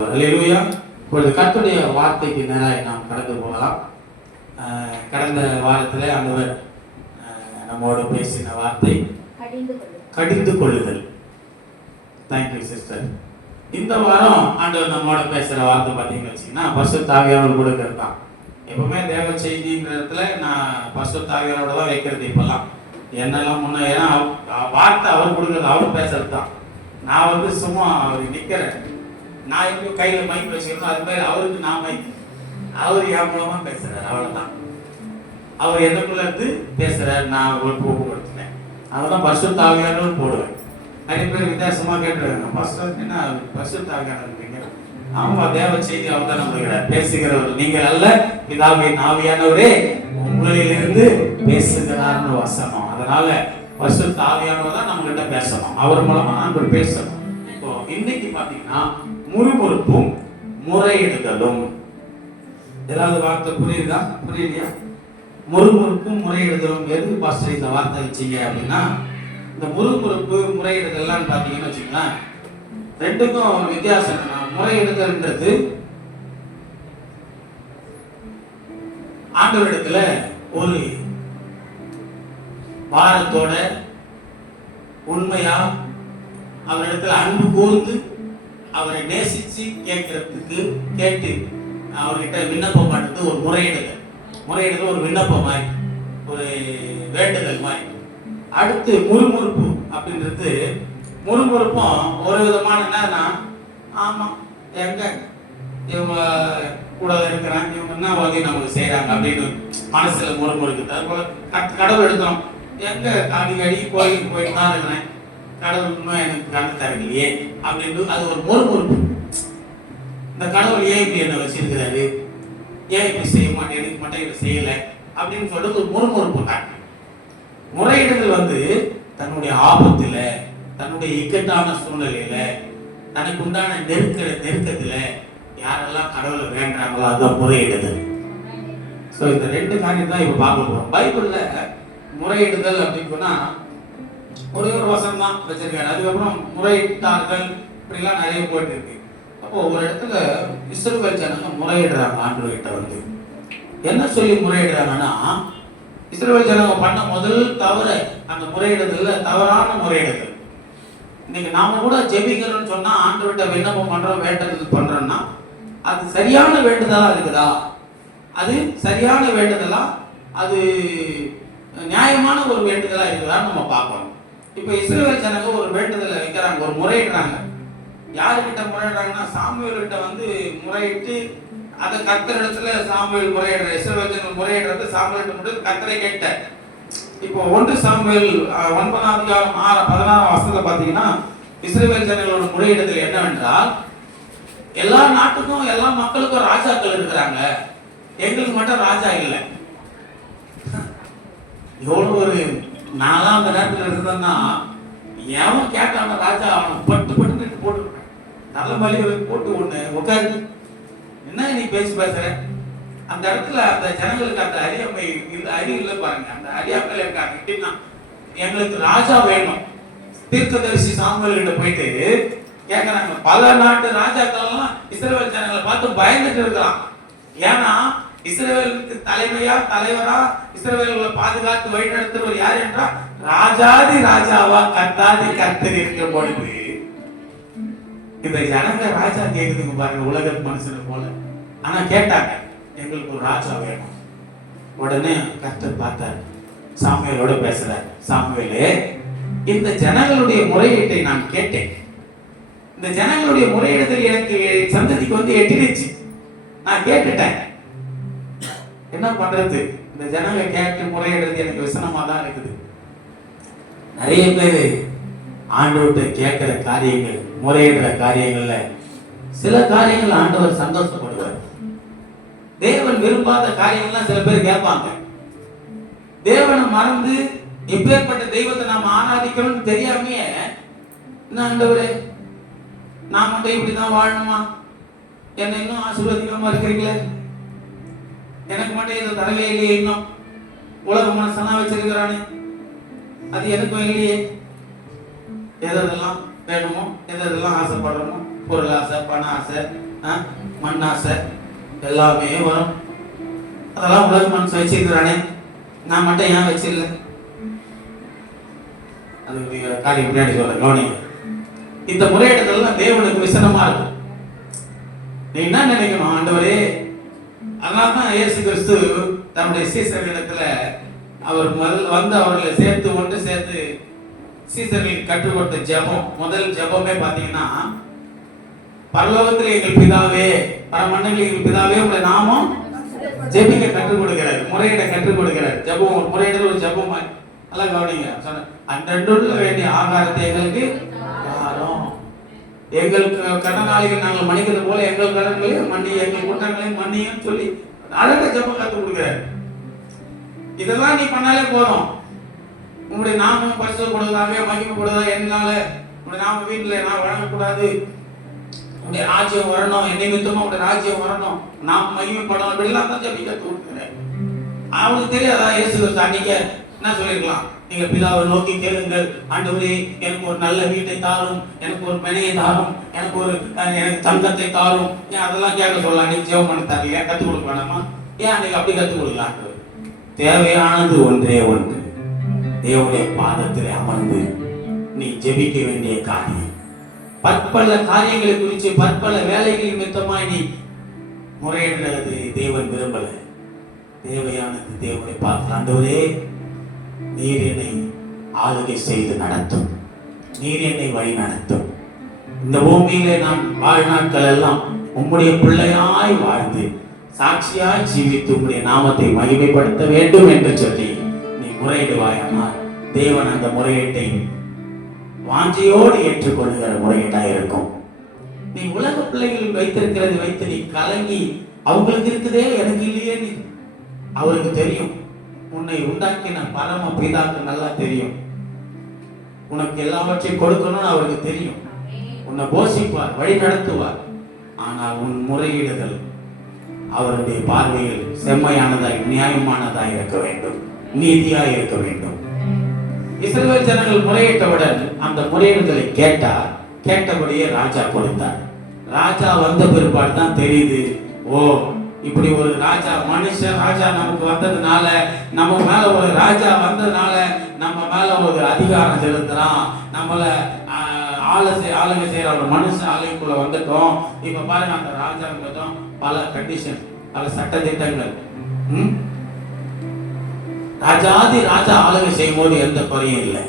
அல்லேலூயா. இப்பொழுது கர்த்தருடைய வார்த்தைக்கு நேராக நாம் கடந்து போகலாம். கடந்த வாரத்தில் ஆண்டவர் நம்மோடு பேசின வார்த்தை கடிந்து கொள்ளுதல். Thank you sister. இந்த வாரம் ஆண்டவர் நம்மோட பேசுகிற வார்த்தை பார்த்தீங்கன்னு வச்சிங்கன்னா பரிசுத்த ஆவியானவர் கூட இருக்கான். எப்பவுமே தேவ செய்திங்கிற இடத்துல நான் பரிசுத்த ஆவியானோட தான் வைக்கிறது. இப்பெல்லாம் என்னெல்லாம் முன்ன, ஏன்னா வார்த்தை அவர் கொடுக்குறது, அவர் பேசுறது தான். நான் சும்மா அவர் நிற்கிறேன், நான் எங்கேயும் கையில் மைக் வச்சுக்கணும், அது மாதிரி அவருக்கு நான் மைக், அவர் என் மூலமாக பேசுகிறார், அவ்வளோதான். அவர் எனக்குள்ள இருந்து பேசுகிறார், நான் உங்களுக்கு ஊக்கப்படுத்தினேன். அதெல்லாம் பரிசுத்த ஆவியானவர் போடுவேன். நிறைய பேர் வித்தியாசமாக கேட்டுருக்காங்க, பரிசுத்த என்ன பரிசுத்த ஆவியானவர் இருக்கீங்க? ஆமாம், தேவ செய்தி அவர் தான் நம்புகிறார். பேசுகிறவர் நீங்கள் அல்ல, பிதாவின் ஆவியானவரே உங்களிலிருந்து பேசுகிறார்னு வசனம். அதனால பரிசுத்த ஆவியானவர் தான் நம்ம கிட்ட பேசணும், அவர் மூலமா நம்ம பேசணும். இப்போ இன்னைக்கு பாத்தீங்கன்னா முறுமுறுப்பும் முறையிடுதலும். ஏதாவது வார்த்தை புரியுதா? புரியலையா? முறுமுறுப்பும் முறையிடுதலும் எதுக்கு பாஸ்டர் இந்த வார்த்தை வச்சீங்க அப்படின்னா, இந்த முறுமுறுப்பு முறையிடுதல்லாம் பாத்தீங்கன்னு வச்சுக்கலாம், ரெண்டுக்கும் ஒரு வித்தியாசம் என்னன்னா, முறையிடுதல்ன்றது ஆண்டவரிடத்துல ஒரு வாரத்தோட உண்மையா அவரிடத்துல அன்பு கூர்ந்து அவரை நேசிச்சு கேட்கறதுக்கு கேட்டு அவர்கிட்ட விண்ணப்பம் பண்ணுறது ஒரு முறையிடுதல். முறையிடுதல் ஒரு விண்ணப்பம் மாதிரி, ஒரு வேண்டுதல் மாதிரி. அடுத்து முறுமுறுப்பு அப்படின்றது, முறுமுறுப்பும் ஒரு விதமான என்னன்னா, ஆமாம் எங்க இவங்க கூட இருக்கிறாங்க, இவங்க என்ன வகை நமக்கு செய்யறாங்க அப்படின்னு மனசுல முறுமுறுக்குது. அது போல கடவுள் எடுத்தோம், எங்க அடிக்கடி கோயிலுக்கு போயிட்டு தான் இருக்கிறேன், கடவுள் இன்னும் எனக்கு கண்ணு தரலையே அப்படின்னு அது ஒரு முறுமுறுப்பு. இந்த கடவுள் ஏன் இப்படி என்ன வச்சிருக்கிறாரு, ஏன் இப்படி செய்ய மாட்டேன், எனக்கு மட்டும் இதை செய்யலை அப்படின்னு சொல்லிட்டு ஒரு முறுமுறுப்பு தான். முறையிடுதல் தன்னுடைய ஆபத்துல, தன்னுடைய இக்கட்டான சூழ்நிலையில, தனக்கு உண்டான நெருக்கத்துல யாரெல்லாம் கடவுளை வேண்டாங்களோ அதுதான் முறையிடுதல். ஸோ இந்த ரெண்டு காரியம் தான் இப்போ பார்க்க போகிறோம். பைபிள்ல முறையிடுதல் அப்படின்னு சொன்னா ஒரே ஒரு வசனம் தான் வச்சிருக்காரு. அதுக்கப்புறம் முறையிட்டார்கள் இப்படிலாம் நிறைய போயிட்டு இருக்கு. அப்போ ஒரு இடத்துல இஸ்ரவேல் ஜனங்க முறையிடுறாங்க ஆண்டவர்கிட்ட. என்ன சொல்லி முறையிடுறாங்கன்னா, இஸ்ரவேல் ஜனங்க பண்ண முதல் தவறு அந்த முறையிடுதல்ல தவறான முறையிடுதல். இன்னைக்கு நாம கூட ஜெபிக்கிறோம்னு சொன்னா, ஆண்டவர்கிட்ட விண்ணப்பம் பண்றோம், வேண்டுதல் பண்றோம்னா அது சரியான வேண்டுதலா இருக்குதா, அது சரியான வேண்டுதலா, அது நியாயமான ஒரு வேண்டுதலா இருக்குதான்னு நம்ம பார்க்கணும். இப்போ இஸ்ரவேல் ஜனங்க ஒரு வேண்டுதலை வைக்கிறாங்க, ஒரு முறையிடுறாங்க. யாருக்கிட்ட முறையிடுறாங்கன்னா, சாமுவேல் கிட்ட முறையிட்டு அதை கர்த்தர் இடத்துல சாமுவேல் முறையிடுற, இஸ்ரவேல் ஜனங்கள் முறையிடுறது சாமுவேல் மட்டும் கர்த்தரை கேட்டார். இப்போ 1 சாமுவேல் 9ஆம் அதிகாரம் 16ஆம் வசனத்துல பாத்தீங்கன்னா, இஸ்ரவேல் ஜனங்களோட முறையிடுதல் என்னவென்றால், எல்லா நாட்டுக்கும் எல்லா மக்களுக்கும் ராஜாக்கள் இருக்கிறாங்க, எங்களுக்கு மட்டும் ராஜா இல்லை. எவ்வளவு ஒரு நான்லாம் அந்த நேரத்தில் இருந்தேன்னா, எவன் கேட்டான ராஜா அவனை பட்டு பட்டு போட்டுருக்கேன், நல்ல மலிகளை போட்டு ஒண்ணு உட்காரு, என்ன நீ பேசுற. அந்த இடத்துல அந்த ஜனங்களுக்கு அந்த அறியாமை அறிவு இல்லை பாருங்க, அந்த அறியாமையில இருக்காங்க. எப்படின்னா, எங்களுக்கு ராஜா வேணும். தீர்க்கதரிசி சாமுவேல் கிட்ட போயிட்டு கேட்கறாங்க. பல நாட்டு ராஜாக்கள் எல்லாம் இஸ்ரவேல் ஜனங்களை பார்த்து பயந்துட்டு இருக்கலாம். ஏன்னா இஸ்ரவேலுக்கு தலைவரா இஸ்ரவேல்களை பாதுகாத்து வழிநடத்துறவர் யார் என்றால் ராஜாதி ராஜாவா கர்த்தாதி கர்த்தர் இருக்கிற பொழுது இந்த ஜனங்க ராஜா கேக்குதுங்க பாருங்க, உலக மனுஷனை போல. ஆனா கேட்டாங்க, எங்களுக்கு ஒரு ராஜா வேணும். உடனே கர்த்தர் பார்த்தார், சாமுவேலோட பேசுறார். சாமுவேலே, இந்த ஜனங்களுடைய முறையீட்டை நான் கேட்டேன். இந்த ஜனங்களுடைய முறையிடுதல் எனக்கு சந்ததிக்கு எட்டிடுச்சு, நான் கேட்டுட்டேன். என்ன பண்றது? இந்த ஜனங்க கேட்டு முறையிடுறது எனக்கு விசனமா தான் இருக்குது. நிறைய பேர் ஆண்டவர்கிட்ட கேட்கிற காரியங்கள், முறையிடுற காரியங்கள்ல சில காரியங்கள் ஆண்டவர் சந்தோஷப்படுவார். தேவன் விரும்பாத காரியங்கள்லாம் சில பேர் கேட்பாங்க. தேவனை மறந்து எப்பேற்பட்ட தெய்வத்தை நாம் ஆராதிக்கணும்னு தெரியாமையே, என்ன ஆண்டவரே நான் மட்டும் இப்படிதான் வாழணுமா, என்னை இன்னும் ஆசீர்வதிக்காம இருக்கிறீங்களே, எனக்கு மட்டும் இதை தரவே இல்லையே, இன்னும் உலக மனசனா வச்சிருக்கிறானே, அது எனக்கும் இல்லையே, எதெல்லாம் வேணுமோ எதெல்லாம் ஆசைப்படுறோமோ பொருள் ஆசை, பண ஆசை, மண்ணாசை எல்லாமே வரும். அதெல்லாம் உலக மனுஷன் வச்சிருக்கிறானே, நான் மட்டும் ஏன் வச்சிடல? அது காரியம் பின்னாடி சொல்ற கவனிங்க. இந்த முறையிடலாம் தேவனுக்கு விசனமா இருக்கும். நீ என்ன நினைக்கணும்? ஆண்டவரே, அதனால்தான் இயேசு கிறிஸ்து தன்னுடைய சீசர்களிடத்துல அவர் வந்து அவர்களை சேர்த்து ஒன்று சேர்த்து சீசர்களுக்கு கற்றுக் கொடுத்த ஜெபம், முதல் ஜெபமே பார்த்தீங்கன்னா, பரலோகத்தில் எங்கள் பிதாவே, பரமண்டலில் எங்கள் பிதாவே உங்களை நாமம் ஜெபிக்க கற்றுக் கொடுக்கிறார், முறையிட கற்றுக் கொடுக்கிறார். ஜெபம் ஒரு முறையிடல் ஒரு ஜெபம். நல்லா கவனிங்க. அன்றன்றுள்ள வேண்டிய ஆகாரத்தை எங்களுக்கு தாரும். எங்களுக்கு கடனாளிகள் நாங்கள் மன்னிக்கிறது போல எங்கள் கடன்களையும் மன்னி, எங்கள் குற்றங்களையும் மன்னியும் சொல்லி அழகா ஜெபம் கற்றுக் கொடுக்கிறார். இதெல்லாம் நீ பண்ணாலே போதும். உங்களுடைய நாமம் பரிசுத்தப்படுவதாக, மகிமைப்படுவதாக, என்னால உங்களுடைய நாம வீட்டில் நான் வழங்கக்கூடாது, உங்களுடைய ராஜ்யம் வரணும், என் நிமித்தமா உங்களுடைய ராஜ்யம் வரணும், நாம் மகிமைப்படணும், இப்படிலாம் தான் ஜெபிக்க கொடுக்கிறேன். அவனுக்கு தெரியாதா? இயேசு கிறிஸ்து அன்னைக்கு என்ன சொல்லிருக்கலாம்? நீங்க பிதாவை நோக்கி கேளுங்கள், ஆண்டவரே எனக்கு ஒரு நல்ல வீட்டை தாரும், எனக்கு ஒரு மனையை தாரும், எனக்கு தங்கத்தை தாரும். ஏன் அதெல்லாம் கேட்க சொல்லலாம்? அன்னைக்கு ஜெபம் பண்ண தரலையா? கற்றுக் கொடுக்க வேணாமா? ஏன் அன்னைக்கு அப்படி கற்றுக் கொடுக்கலாம்? தேவையானது ஒன்றே ஒன்று, தேவனுடைய பாதத்தில் அமர்ந்து நீ ஜெபிக்க வேண்டிய காரியம். பற்பல காரியங்களை குறித்து பற்பல வேலைகள் நிமித்தமாய் நீ முறையிடுறது தேவன் விரும்பல. தேவையானது தேவனை பார்த்து, ஆண்டவரே நீர் என்னை ஆளுகை செய்து நடத்தும், நீர் என்னை வழி நடத்தும். இந்த பூமியிலே நான் வாழ்நாட்கள் எல்லாம் உம்முடைய பிள்ளையாய் வாழ்ந்து சாட்சியாய் ஜீவித்து உம்முடைய நாமத்தை மகிமைப்படுத்த வேண்டும் என்று சொல்லி நீ முறையிடுவாய். ஆனால் தேவன் அந்த முறையீட்டை வாஞ்சையோடு ஏற்றுக்கொள்ளுகிற முறையீட்டா இருக்கும். நீ உலக பிள்ளைகள் வைத்திருக்கிறது வைத்து நீ கலங்கி அவங்களுக்கு இருக்குதே எனக்கு இல்லையே, நீ அவருக்கு தெரியும். உன்னை உண்டாக்கின பரம பிதாக்கு நல்லா தெரியும். உனக்கு எல்லாவற்றையும் கொடுக்கணும்னு அவருக்கு தெரியும். உன்னை போஷிப்பார், வழி நடத்துவார். ஆனால் உன் முறையீடுகள் அவருடைய பார்வையில் செம்மையானதாய் நியாயமானதாய் இருக்க வேண்டும், நீதியாய் இருக்க வேண்டும். இஸ்ரவேல் ஜனங்கள் முறையிட்டவுடன் அந்த முறையீடுகளை கேட்டபடியே ராஜா கொடுத்தார். ராஜா வந்த பிற்பாடு தான் தெரியுது, ஓ இப்படி ஒரு ராஜா, மனுஷன் ராஜா நமக்கு வந்ததுனால, நம்ம மேல ஒரு ராஜா வந்ததுனால நம்ம மேல ஒரு அதிகாரம் செலுத்துறான், நம்மள ஆளுகை செய்யற ஒரு மனுஷன் ஆளுகைக்குள்ள வந்துட்டோம். இப்ப பாருங்க, அந்த ராஜா பல கண்டிஷன், பல சட்ட திட்டங்கள். ராஜாதி ராஜா ஆளுகை செய்யும் போது எந்த குறையும் இல்லை.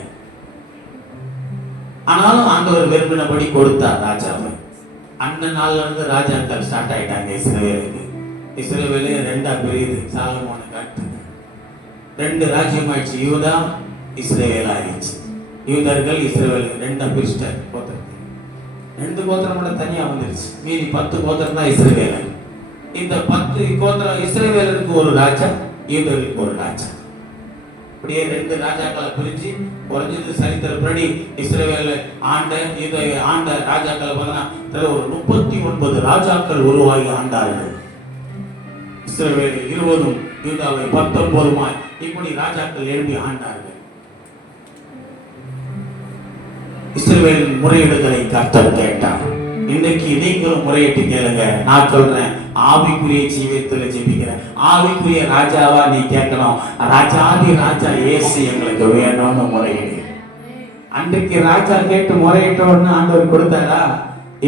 ஆனாலும் ஆண்டவர் விரும்பினபடி கொடுத்தார் ராஜாவை. அந்த நாள்ல இருந்து ராஜாக்கள் ஸ்டார்ட் ஆயிட்டாங்க இஸ்ரவேலுக்கு. இஸ்ரவேலே ரெண்டா பிரியுது. சாலமோனுக்கு அடுத்து 2 ராஜ்யம் ஆயிடுச்சு. யூதா இஸ்ரவேல் ஆயிடுச்சு. யூதர்கள் இஸ்ரவேல் ரெண்டா பிரிச்சிட்டார். கோத்திரத்தை 2 கோத்திரம் கூட தனியா வந்துருச்சு. மீதி 10 கோத்திரம் தான் இஸ்ரவேல். இந்த 10 கோத்திரம் இஸ்ரவேலுக்கு ஒரு ராஜா, யூதர்களுக்கு ஒரு ராஜா. இப்படியே 2 ராஜாக்களை பிரிஞ்சு குறைஞ்சது சரித்திரப்படி இஸ்ரவேலை ஆண்ட ராஜாக்களை பார்த்தா ஒரு 39 ராஜாக்கள் உருவாகி ஆண்டார்கள். இஸ்ரவேல் 20, யூதாவை 19 இப்படி ராஜாக்கள் எழுப்பி ஆண்டார்கள். இஸ்ரவேல் முறையீடுகளை கர்த்தர் கேட்டார். இன்றைக்கு நீங்களும் முறையிட்டு கேளுங்க. நான் சொல்றேன், ஆவிக்குரிய ஜீவியத்தில் ஜெபிக்கிறேன். ஆவிக்குரிய ராஜாவா நீ கேட்கணும். ராஜாதி ராஜா இயேசு எங்களுக்கு வேணும்னு முறையிடு. அன்றைக்கு ராஜா கேட்டு முறையிட்டோன்னு ஆண்டவர் கொடுத்தாரா?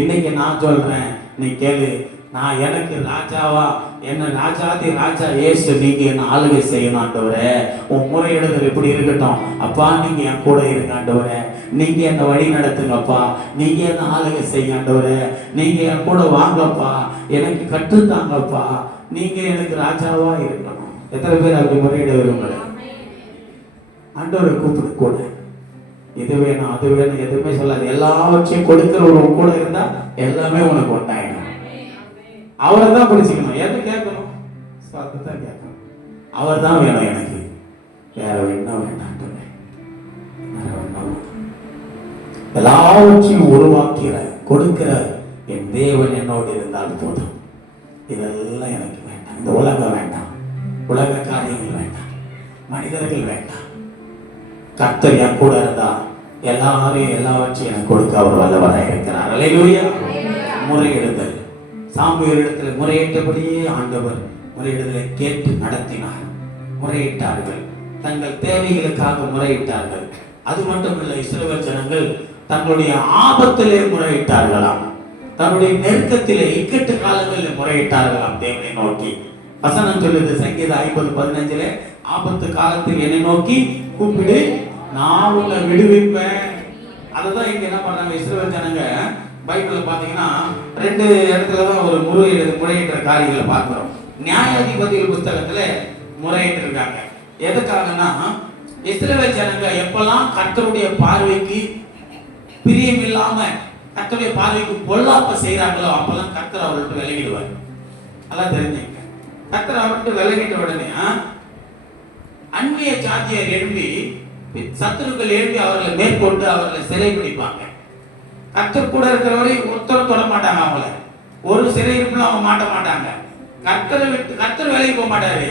இன்னைக்கு நான் சொல்றேன், நீ கேளு. நான் எனக்கு ராஜாவா, என்ன ராஜாதி ராஜா இயேசு நீங்க என்ன ஆளுகை செய்யணும் ஆண்டவரே. உன் முறையிடுதல் எப்படி இருக்கட்டும். அப்பா நீங்க என் கூட இருங்க ஆண்டவரே. நீங்க என்ன வழி நடத்துங்கப்பா. நீங்க என்ன ஆளுகை செய்ய ஆண்டவரே. நீங்க என் கூட வாங்கப்பா, எனக்கு கற்றுத்தாங்கப்பா. நீங்க எனக்கு ராஜாவா இருக்கணும். எத்தனை பேர் அப்படி முறையிட விரும்பல? ஆண்டவரை கூப்பிடு கூட. இது வேணும் அது வேணும் எதுவுமே சொல்லாது. எல்லாவற்றையும் கொடுக்கிற ஒரு கூட இருந்தா எல்லாமே உனக்கு ஒன்றாயிடும். அவரை தான் பிடிச்சிக்கணும். எது கேட்கணும்? தான் கேட்கணும். அவர் தான் வேணும் எனக்கு. வேற வேண்டாம் வேண்டாம். எல்லாவற்றையும் உருவாக்கிற கொடுக்கிற என் தேவன் என்னோடு இருந்தால் போதும். இதெல்லாம் எனக்கு வேண்டாம். இந்த உலகம் வேண்டாம், உலக காரியங்கள் வேண்டாம், மனிதர்கள் வேண்டாம். கர்த்தர் என் கூட இருந்தா எல்லாரையும் எல்லாவற்றையும் எனக்கு கொடுக்க அவர் வல்லவராக இருக்கிறார். அல்லேலூயா. முறையிடுதல் சாமுவேலிடத்தில் முறையிட்டபடியே ஆண்டவர் முறையிடுதலை கேட்டு நடத்தினார். முறையிட்டார்கள், தங்கள் தேவைகளுக்காக முறையிட்டார்கள். அது மட்டுமில்லை, இஸ்ரவேல் ஜனங்கள் தங்களுடைய ஆபத்திலே முறையிட்டார்களாம், தன்னுடைய நெருக்கத்திலே இக்கட்டு காலங்களில் முறையிட்டார்களாம் தேவனை நோக்கி. வசனம் சொல்லுது சங்கீதம் 50:15, ஆபத்து காலத்தில் என்னை நோக்கி கூப்பிடு, நான் உன்னை விடுவிப்பேன். அதுதான் இங்க என்ன பண்றாங்க இஸ்ரவேல் ஜனங்க. பைபிள்ல பாத்தீங்கன்னா 2 இடத்துல தான் ஒரு முறையிடுற காரியங்களை பார்க்கிறோம். நியாயாதிபதிகள் புத்தகத்துல முறையிட்டு இருக்காங்க. எதுக்காகனா, இஸ்ரவேல் ஜனங்க எப்பெல்லாம் கர்த்தருடைய பார்வைக்கு பிரியம் இல்லாம கர்த்தருடைய பார்வைக்கு பொல்லாப்ப செய்யறாங்களோ அப்பெல்லாம் கர்த்தர் அவர்கிட்ட விலகிடுவார். அதான் தெரிஞ்சுங்க. கர்த்தர் அவர்கிட்ட விலகிட்ட உடனே அந்நிய ஜாதியர் எழும்பி, சத்துருக்கள் எழும்பி அவர்களை மேற்கொண்டு அவர்களை சிறை பிடிப்பாங்க. கர்த்தர் கூட இருக்கிறவரை ஒருத்தரும் தொட மாட்டாங்க. அவங்கள ஒரு சிறை இருப்பிலும் அவங்க மாட்ட மாட்டாங்க. கர்த்தரை விட்டு கர்த்தர் விலகி போக மாட்டாரு.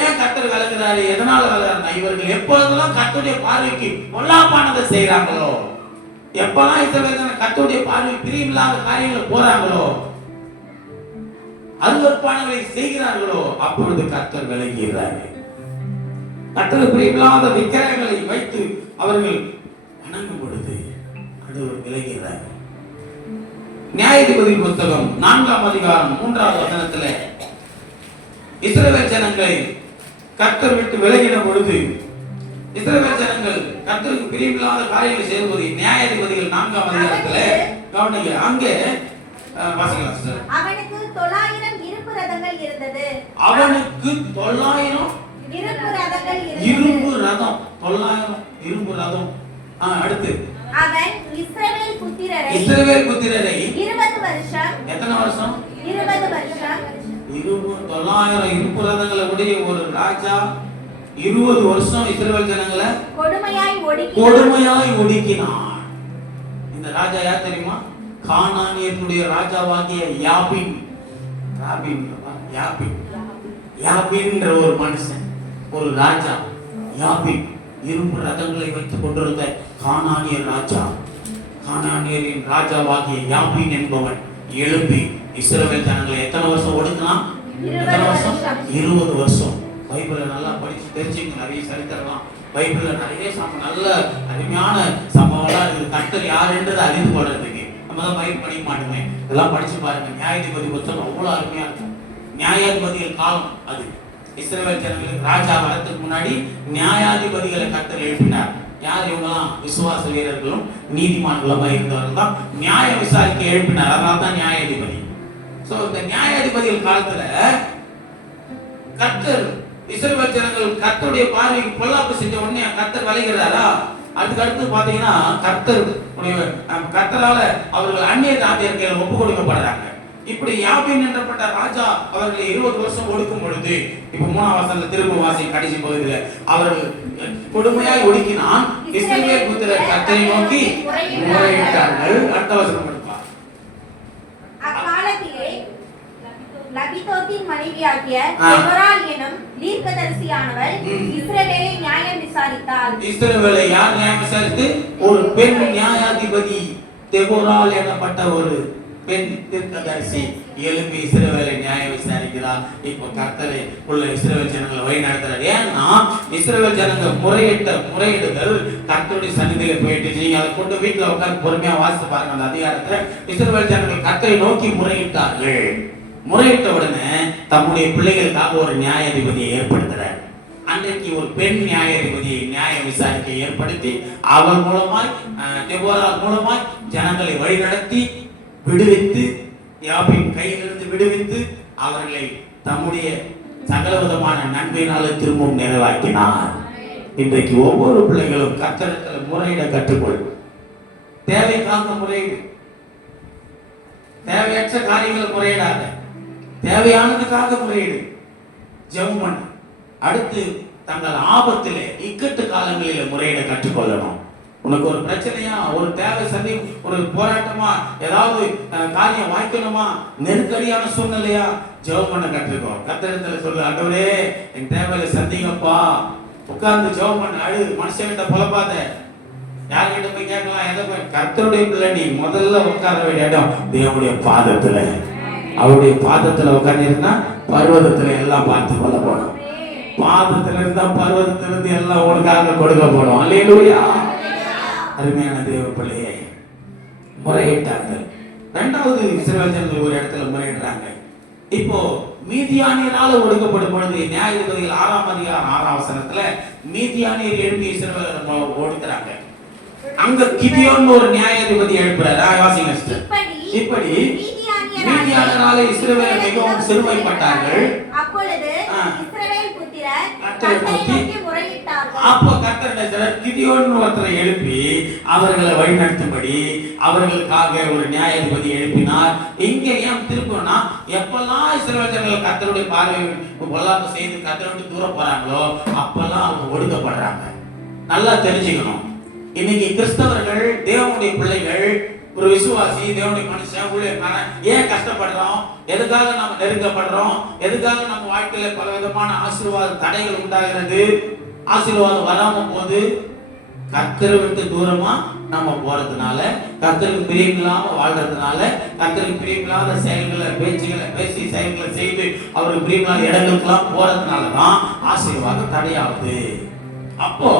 ஏன் கர்த்தர் விலகுறாரு? எதனால விலகுறாருன்னா, இவர்கள் எப்பொழுதெல்லாம் கர்த்தருடைய பார்வைக்கு பொல்லாப்பானதை செய்யறாங்களோ, எப்பெல்லாம் இஸ்ரவேல் கர்த்தருடைய பார்வை பிரியமில்லாத காரியங்களை போறாங்களோ, அருவருப்பானவை செய்கிறார்களோ, அப்பொழுது கர்த்தர் விலகுகிறாரு. கர்த்தர் பிரியமில்லாத விக்கிரகங்களை வைத்து அவர்கள் வணங்கும் பொழுது ஆண்டவர் விலகுகிறார். நியாயாதிபதி புத்தகம் 4ஆம் அதிகாரம் 3வது வசனத்துல இஸ்ரவேல் ஜனங்களை கர்த்தர் விட்டு விலகின பொழுது, இஸ்ரவேல் ஜனங்கள் கர்த்தருக்கு பிரியமில்லாத காரியங்களை செய்யும்போது, நியாயாதிபதிகள் 4ஆம் அதிகாரத்துல கவனிங்க, அங்கே வாசிக்கலாம் சார். அவனுக்கு 900 இருப்பு ரதங்கள் இருந்தது. அவனுக்கு 900 இருப்பு ரதங்கள் இருந்தது. இரும்பு ரதம், 900 இரும்பு ரதம். அடுத்து அவன் இஸ்ரவேல் புத்திரரை 20 வருஷம், எத்தனை வருஷம்? 20 வருஷம் 900 இரும்பு ரதங்களை உடைய ஒரு ராஜா 20 வருஷம் இஸ்ரவேல் ஜனங்களை கொடுமையாய் ஒடுக்கினான். இந்த ராஜா யார் தெரியுமா? கானானியர்களுடைய ராஜாவாகிய யாபின். யாபின்ற ஒரு மனுஷன், ஒரு ராஜா. யாபின் இரும்பு ரதங்களை வைத்துக் கொண்டிருந்த கானானியர் ராஜா, கானானியரின் ராஜாவாகிய யாபின் என்பவன் எழுப்பி இஸ்ரவேல் ஜனங்களை எத்தனை வருஷம் ஒடுக்கலாம்? 20 வருஷம். பைபிளை நல்லா படிச்சு தெரிஞ்சுங்க. நிறைய சரித்திரலாம் பைபிள்ல நிறைய நல்ல அருமையான சம்பவம்லாம் இருக்குது. கர்த்தர் யார் என்றதை அறிந்து கொள்றதுக்கு நம்ம தான் பைபிள் படிக்க மாட்டோமே. இதெல்லாம் படிச்சு பாருங்க. நியாயாதிபதி புத்தகம் அவ்வளவு அருமையா இருக்கும். நியாயாதிபதிகள் காலம் அது. இஸ்ரவேல் ஜனங்களுக்கு ராஜா வரதுக்கு முன்னாடி நியாயாதிபதிகளை கர்த்தர் எழுப்பினார். யார் இவங்கெல்லாம்? விசுவாச வீரர்களும் நீதிமான்களுமா இருந்தவர்கள் தான் நியாயம் விசாரிக்க எழுப்பினார். அதனால தான் நியாயாதிபதி. சோ இந்த நியாயாதிபதிகள் காலத்துல கர்த்தர் இஸ்ரவேல் ஜனங்கள் கர்த்தருடைய பார்வைக்கு பொல்லாப்பு செஞ்ச உடனே கர்த்தர் விலகிறாரா? அதுக்கு அடுத்து பாத்தீங்கன்னா கர்த்தரால அவர்கள் அந்நிய ஜாதியர்கள் ஒப்பு கொடுக்கப்படுறாங்க. இப்படி யாபின் என்றப்பட்ட ராஜா அவர்களை 20 வருஷம் ஒடுக்கும் பொழுது, இப்ப 3ஆம் வசனத்துல திரும்ப வாசி கடைசி பகுதியில, அவர்கள் கொடுமையாய் ஒடுக்கினான். இஸ்ரவேல் புத்திரர் கர்த்தரை நோக்கி முறையிட்டார்கள். அடுத்த வசனம் படிப்பா. அக்காலத்திலே லபிதோத்தின் மனைவியாகிய தெபொராள் எனும் தீர்க்கதரிசியானவள் இஸ்ரவேலை நியாயம் விசாரித்தாள். இஸ்ரவேலை யார் நியாயம் விசாரித்து? ஒரு பெண் நியாயாதிபதி தெபொராள் எனப்பட்ட ஒரு பெண் தீர்க்கதரிசி எழுப்பி இஸ்ரவேலை நியாயம் விசாரிக்கிறார். இப்ப கர்த்தரை உள்ள இஸ்ரவேல் ஜனங்களை வழி நடத்துறார். ஏன்னா இஸ்ரவேல் ஜனங்கள் முறையிடுதல் கர்த்தருடைய சன்னிதியில போயிட்டு, நீங்க அதை கொண்டு வீட்டுல உட்கார்ந்து பொறுமையா வாசித்து பாருங்க. அந்த அதிகாரத்துல இஸ்ரவேல் ஜனங்கள் கர்த்தரை நோக்கி முறையிட்டார்கள். முறையிட்ட உடனே தம்முடைய பிள்ளைகளுக்காக ஒரு நியாயாதிபதியை ஏற்படுத்துறார். அன்றைக்கு ஒரு பெண் நியாயாதிபதியை நியாயம் விசாரிக்க ஏற்படுத்தி அவள் மூலமாய் தெபொராள் மூலமாய் ஜனங்களை வழிநடத்தி விடுவித்து, யாபின் கையிலிருந்து விடுவித்து அவர்களை தம்முடைய சகலவிதமான நன்மையினால திரும்பவும் நிறைவாக்கினார். இன்றைக்கு ஒவ்வொரு பிள்ளைகளும் கர்த்தரிடத்தில் முறையிட கற்றுக்கொள். தேவைக்காக முறையிடு. தேவையற்ற காரியங்களை முறையிடாத, தேவையானதுக்காக முறையிடு. ஜெபம் பண்ணு. அடுத்து தங்கள் ஆபத்திலே இக்கட்டு காலங்களிலே முறையிட கற்றுக்கொள்ளணும். உனக்கு ஒரு பிரச்சனையா, ஒரு தேவை சந்தி, ஒரு போராட்டமா, ஏதாவது காரியம் வாய்க்கணுமா, நெருக்கடியான சூழ்நிலையா, ஜெபம் பண்ண கற்றுக்கோ. கர்த்தரிடத்துல சொல்லு, ஆண்டவரே என் தேவையில சந்திங்கப்பா. உட்கார்ந்து ஜெபம் பண்ண. அழு. மனுஷன்கிட்ட புலப்பாத. யார்கிட்ட போய் கேட்கலாம்? எதை போய்? கர்த்தருடைய பிள்ளை நீ முதல்ல உட்கார வேண்டிய இடம் தேவனுடைய பாதத்துல. அவருடைய பாதத்துல உட்கார்ந்திருந்தா பர்வதத்துல எல்லாம் பார்த்து கொள்ளப்படும். பாதத்துல இருந்தா பர்வதத்துல இருந்து எல்லாம் உனக்காக கொடுக்கப்படும். அல்லேலூயா. அருமையான தேவ பிள்ளையே, முறையிட்டார்கள். இரண்டாவது இஸ்ரவேல் ஜனங்கள் ஒரு இடத்துல முறையிடுறாங்க. இப்போ மீதியானியரால ஒடுக்கப்படும் பொழுது நியாயாதிபதிகள் 6ஆம் அதிகாரம் 6ஆம் வசனத்துல மீதியானியர் எழுப்பி இஸ்ரவேலை ஒடுக்குறாங்க. அங்க கிதியோன் ஒரு நியாயாதிபதி எழுப்புறாரு. வாசிங்க சிஸ்டர். இப்படி மீதியானியரால இஸ்ரவேல் மிகவும் சிறுமைப்பட்டார்கள். அப்பொழுது இஸ்ரவேல் புத்திரர் கர்த்தரை நோக்கி முறையிட்டார்கள். அப்போ கர்த்தர் கிதியோன் ஒருத்தரை எழுப்பி அவர்களை வழிநடத்தும்படி அவர்களுக்காக ஒரு நியாயாதிபதி எழுப்பினார். இங்க ஏன் திருப்பம்னா, எப்பெல்லாம் இஸ்ரவேல் ஜனங்கள் கர்த்தருடைய பார்வை பொல்லாப்பு செய்து கர்த்தரை விட்டு தூரம் போறாங்களோ அப்பெல்லாம் அவங்க ஒடுக்கப்படுறாங்க. நல்லா தெரிஞ்சுக்கணும். இன்னைக்கு கிறிஸ்தவர்கள், தேவனுடைய பிள்ளைகள், ஒரு விசுவாசி, தேவனுடைய மனுஷன், ஊழியக்காரன் ஏன் கஷ்டப்படுறோம்? எதுக்காக நம்ம நெருக்கப்படுறோம்? எதுக்காக நம்ம வாழ்க்கையில பல விதமான ஆசீர்வாத தடைகள் உண்டாகிறது? ஆசீர்வாதம் வராம போது கர்த்தரை விட்டு தூரமா நம்ம போறதுனால, கர்த்தருக்கு பிரியமில்லாம வாழ்றதுனால, கர்த்தருக்கு பிரியமில்லாத செயல்களை, பேச்சுகளை பேசி செயல்களை செய்து அவருக்கு பிரியமில்லாத இடங்களுக்கெல்லாம் போறதுனாலதான் ஆசீர்வாதம் தடையாகுது. அப்போ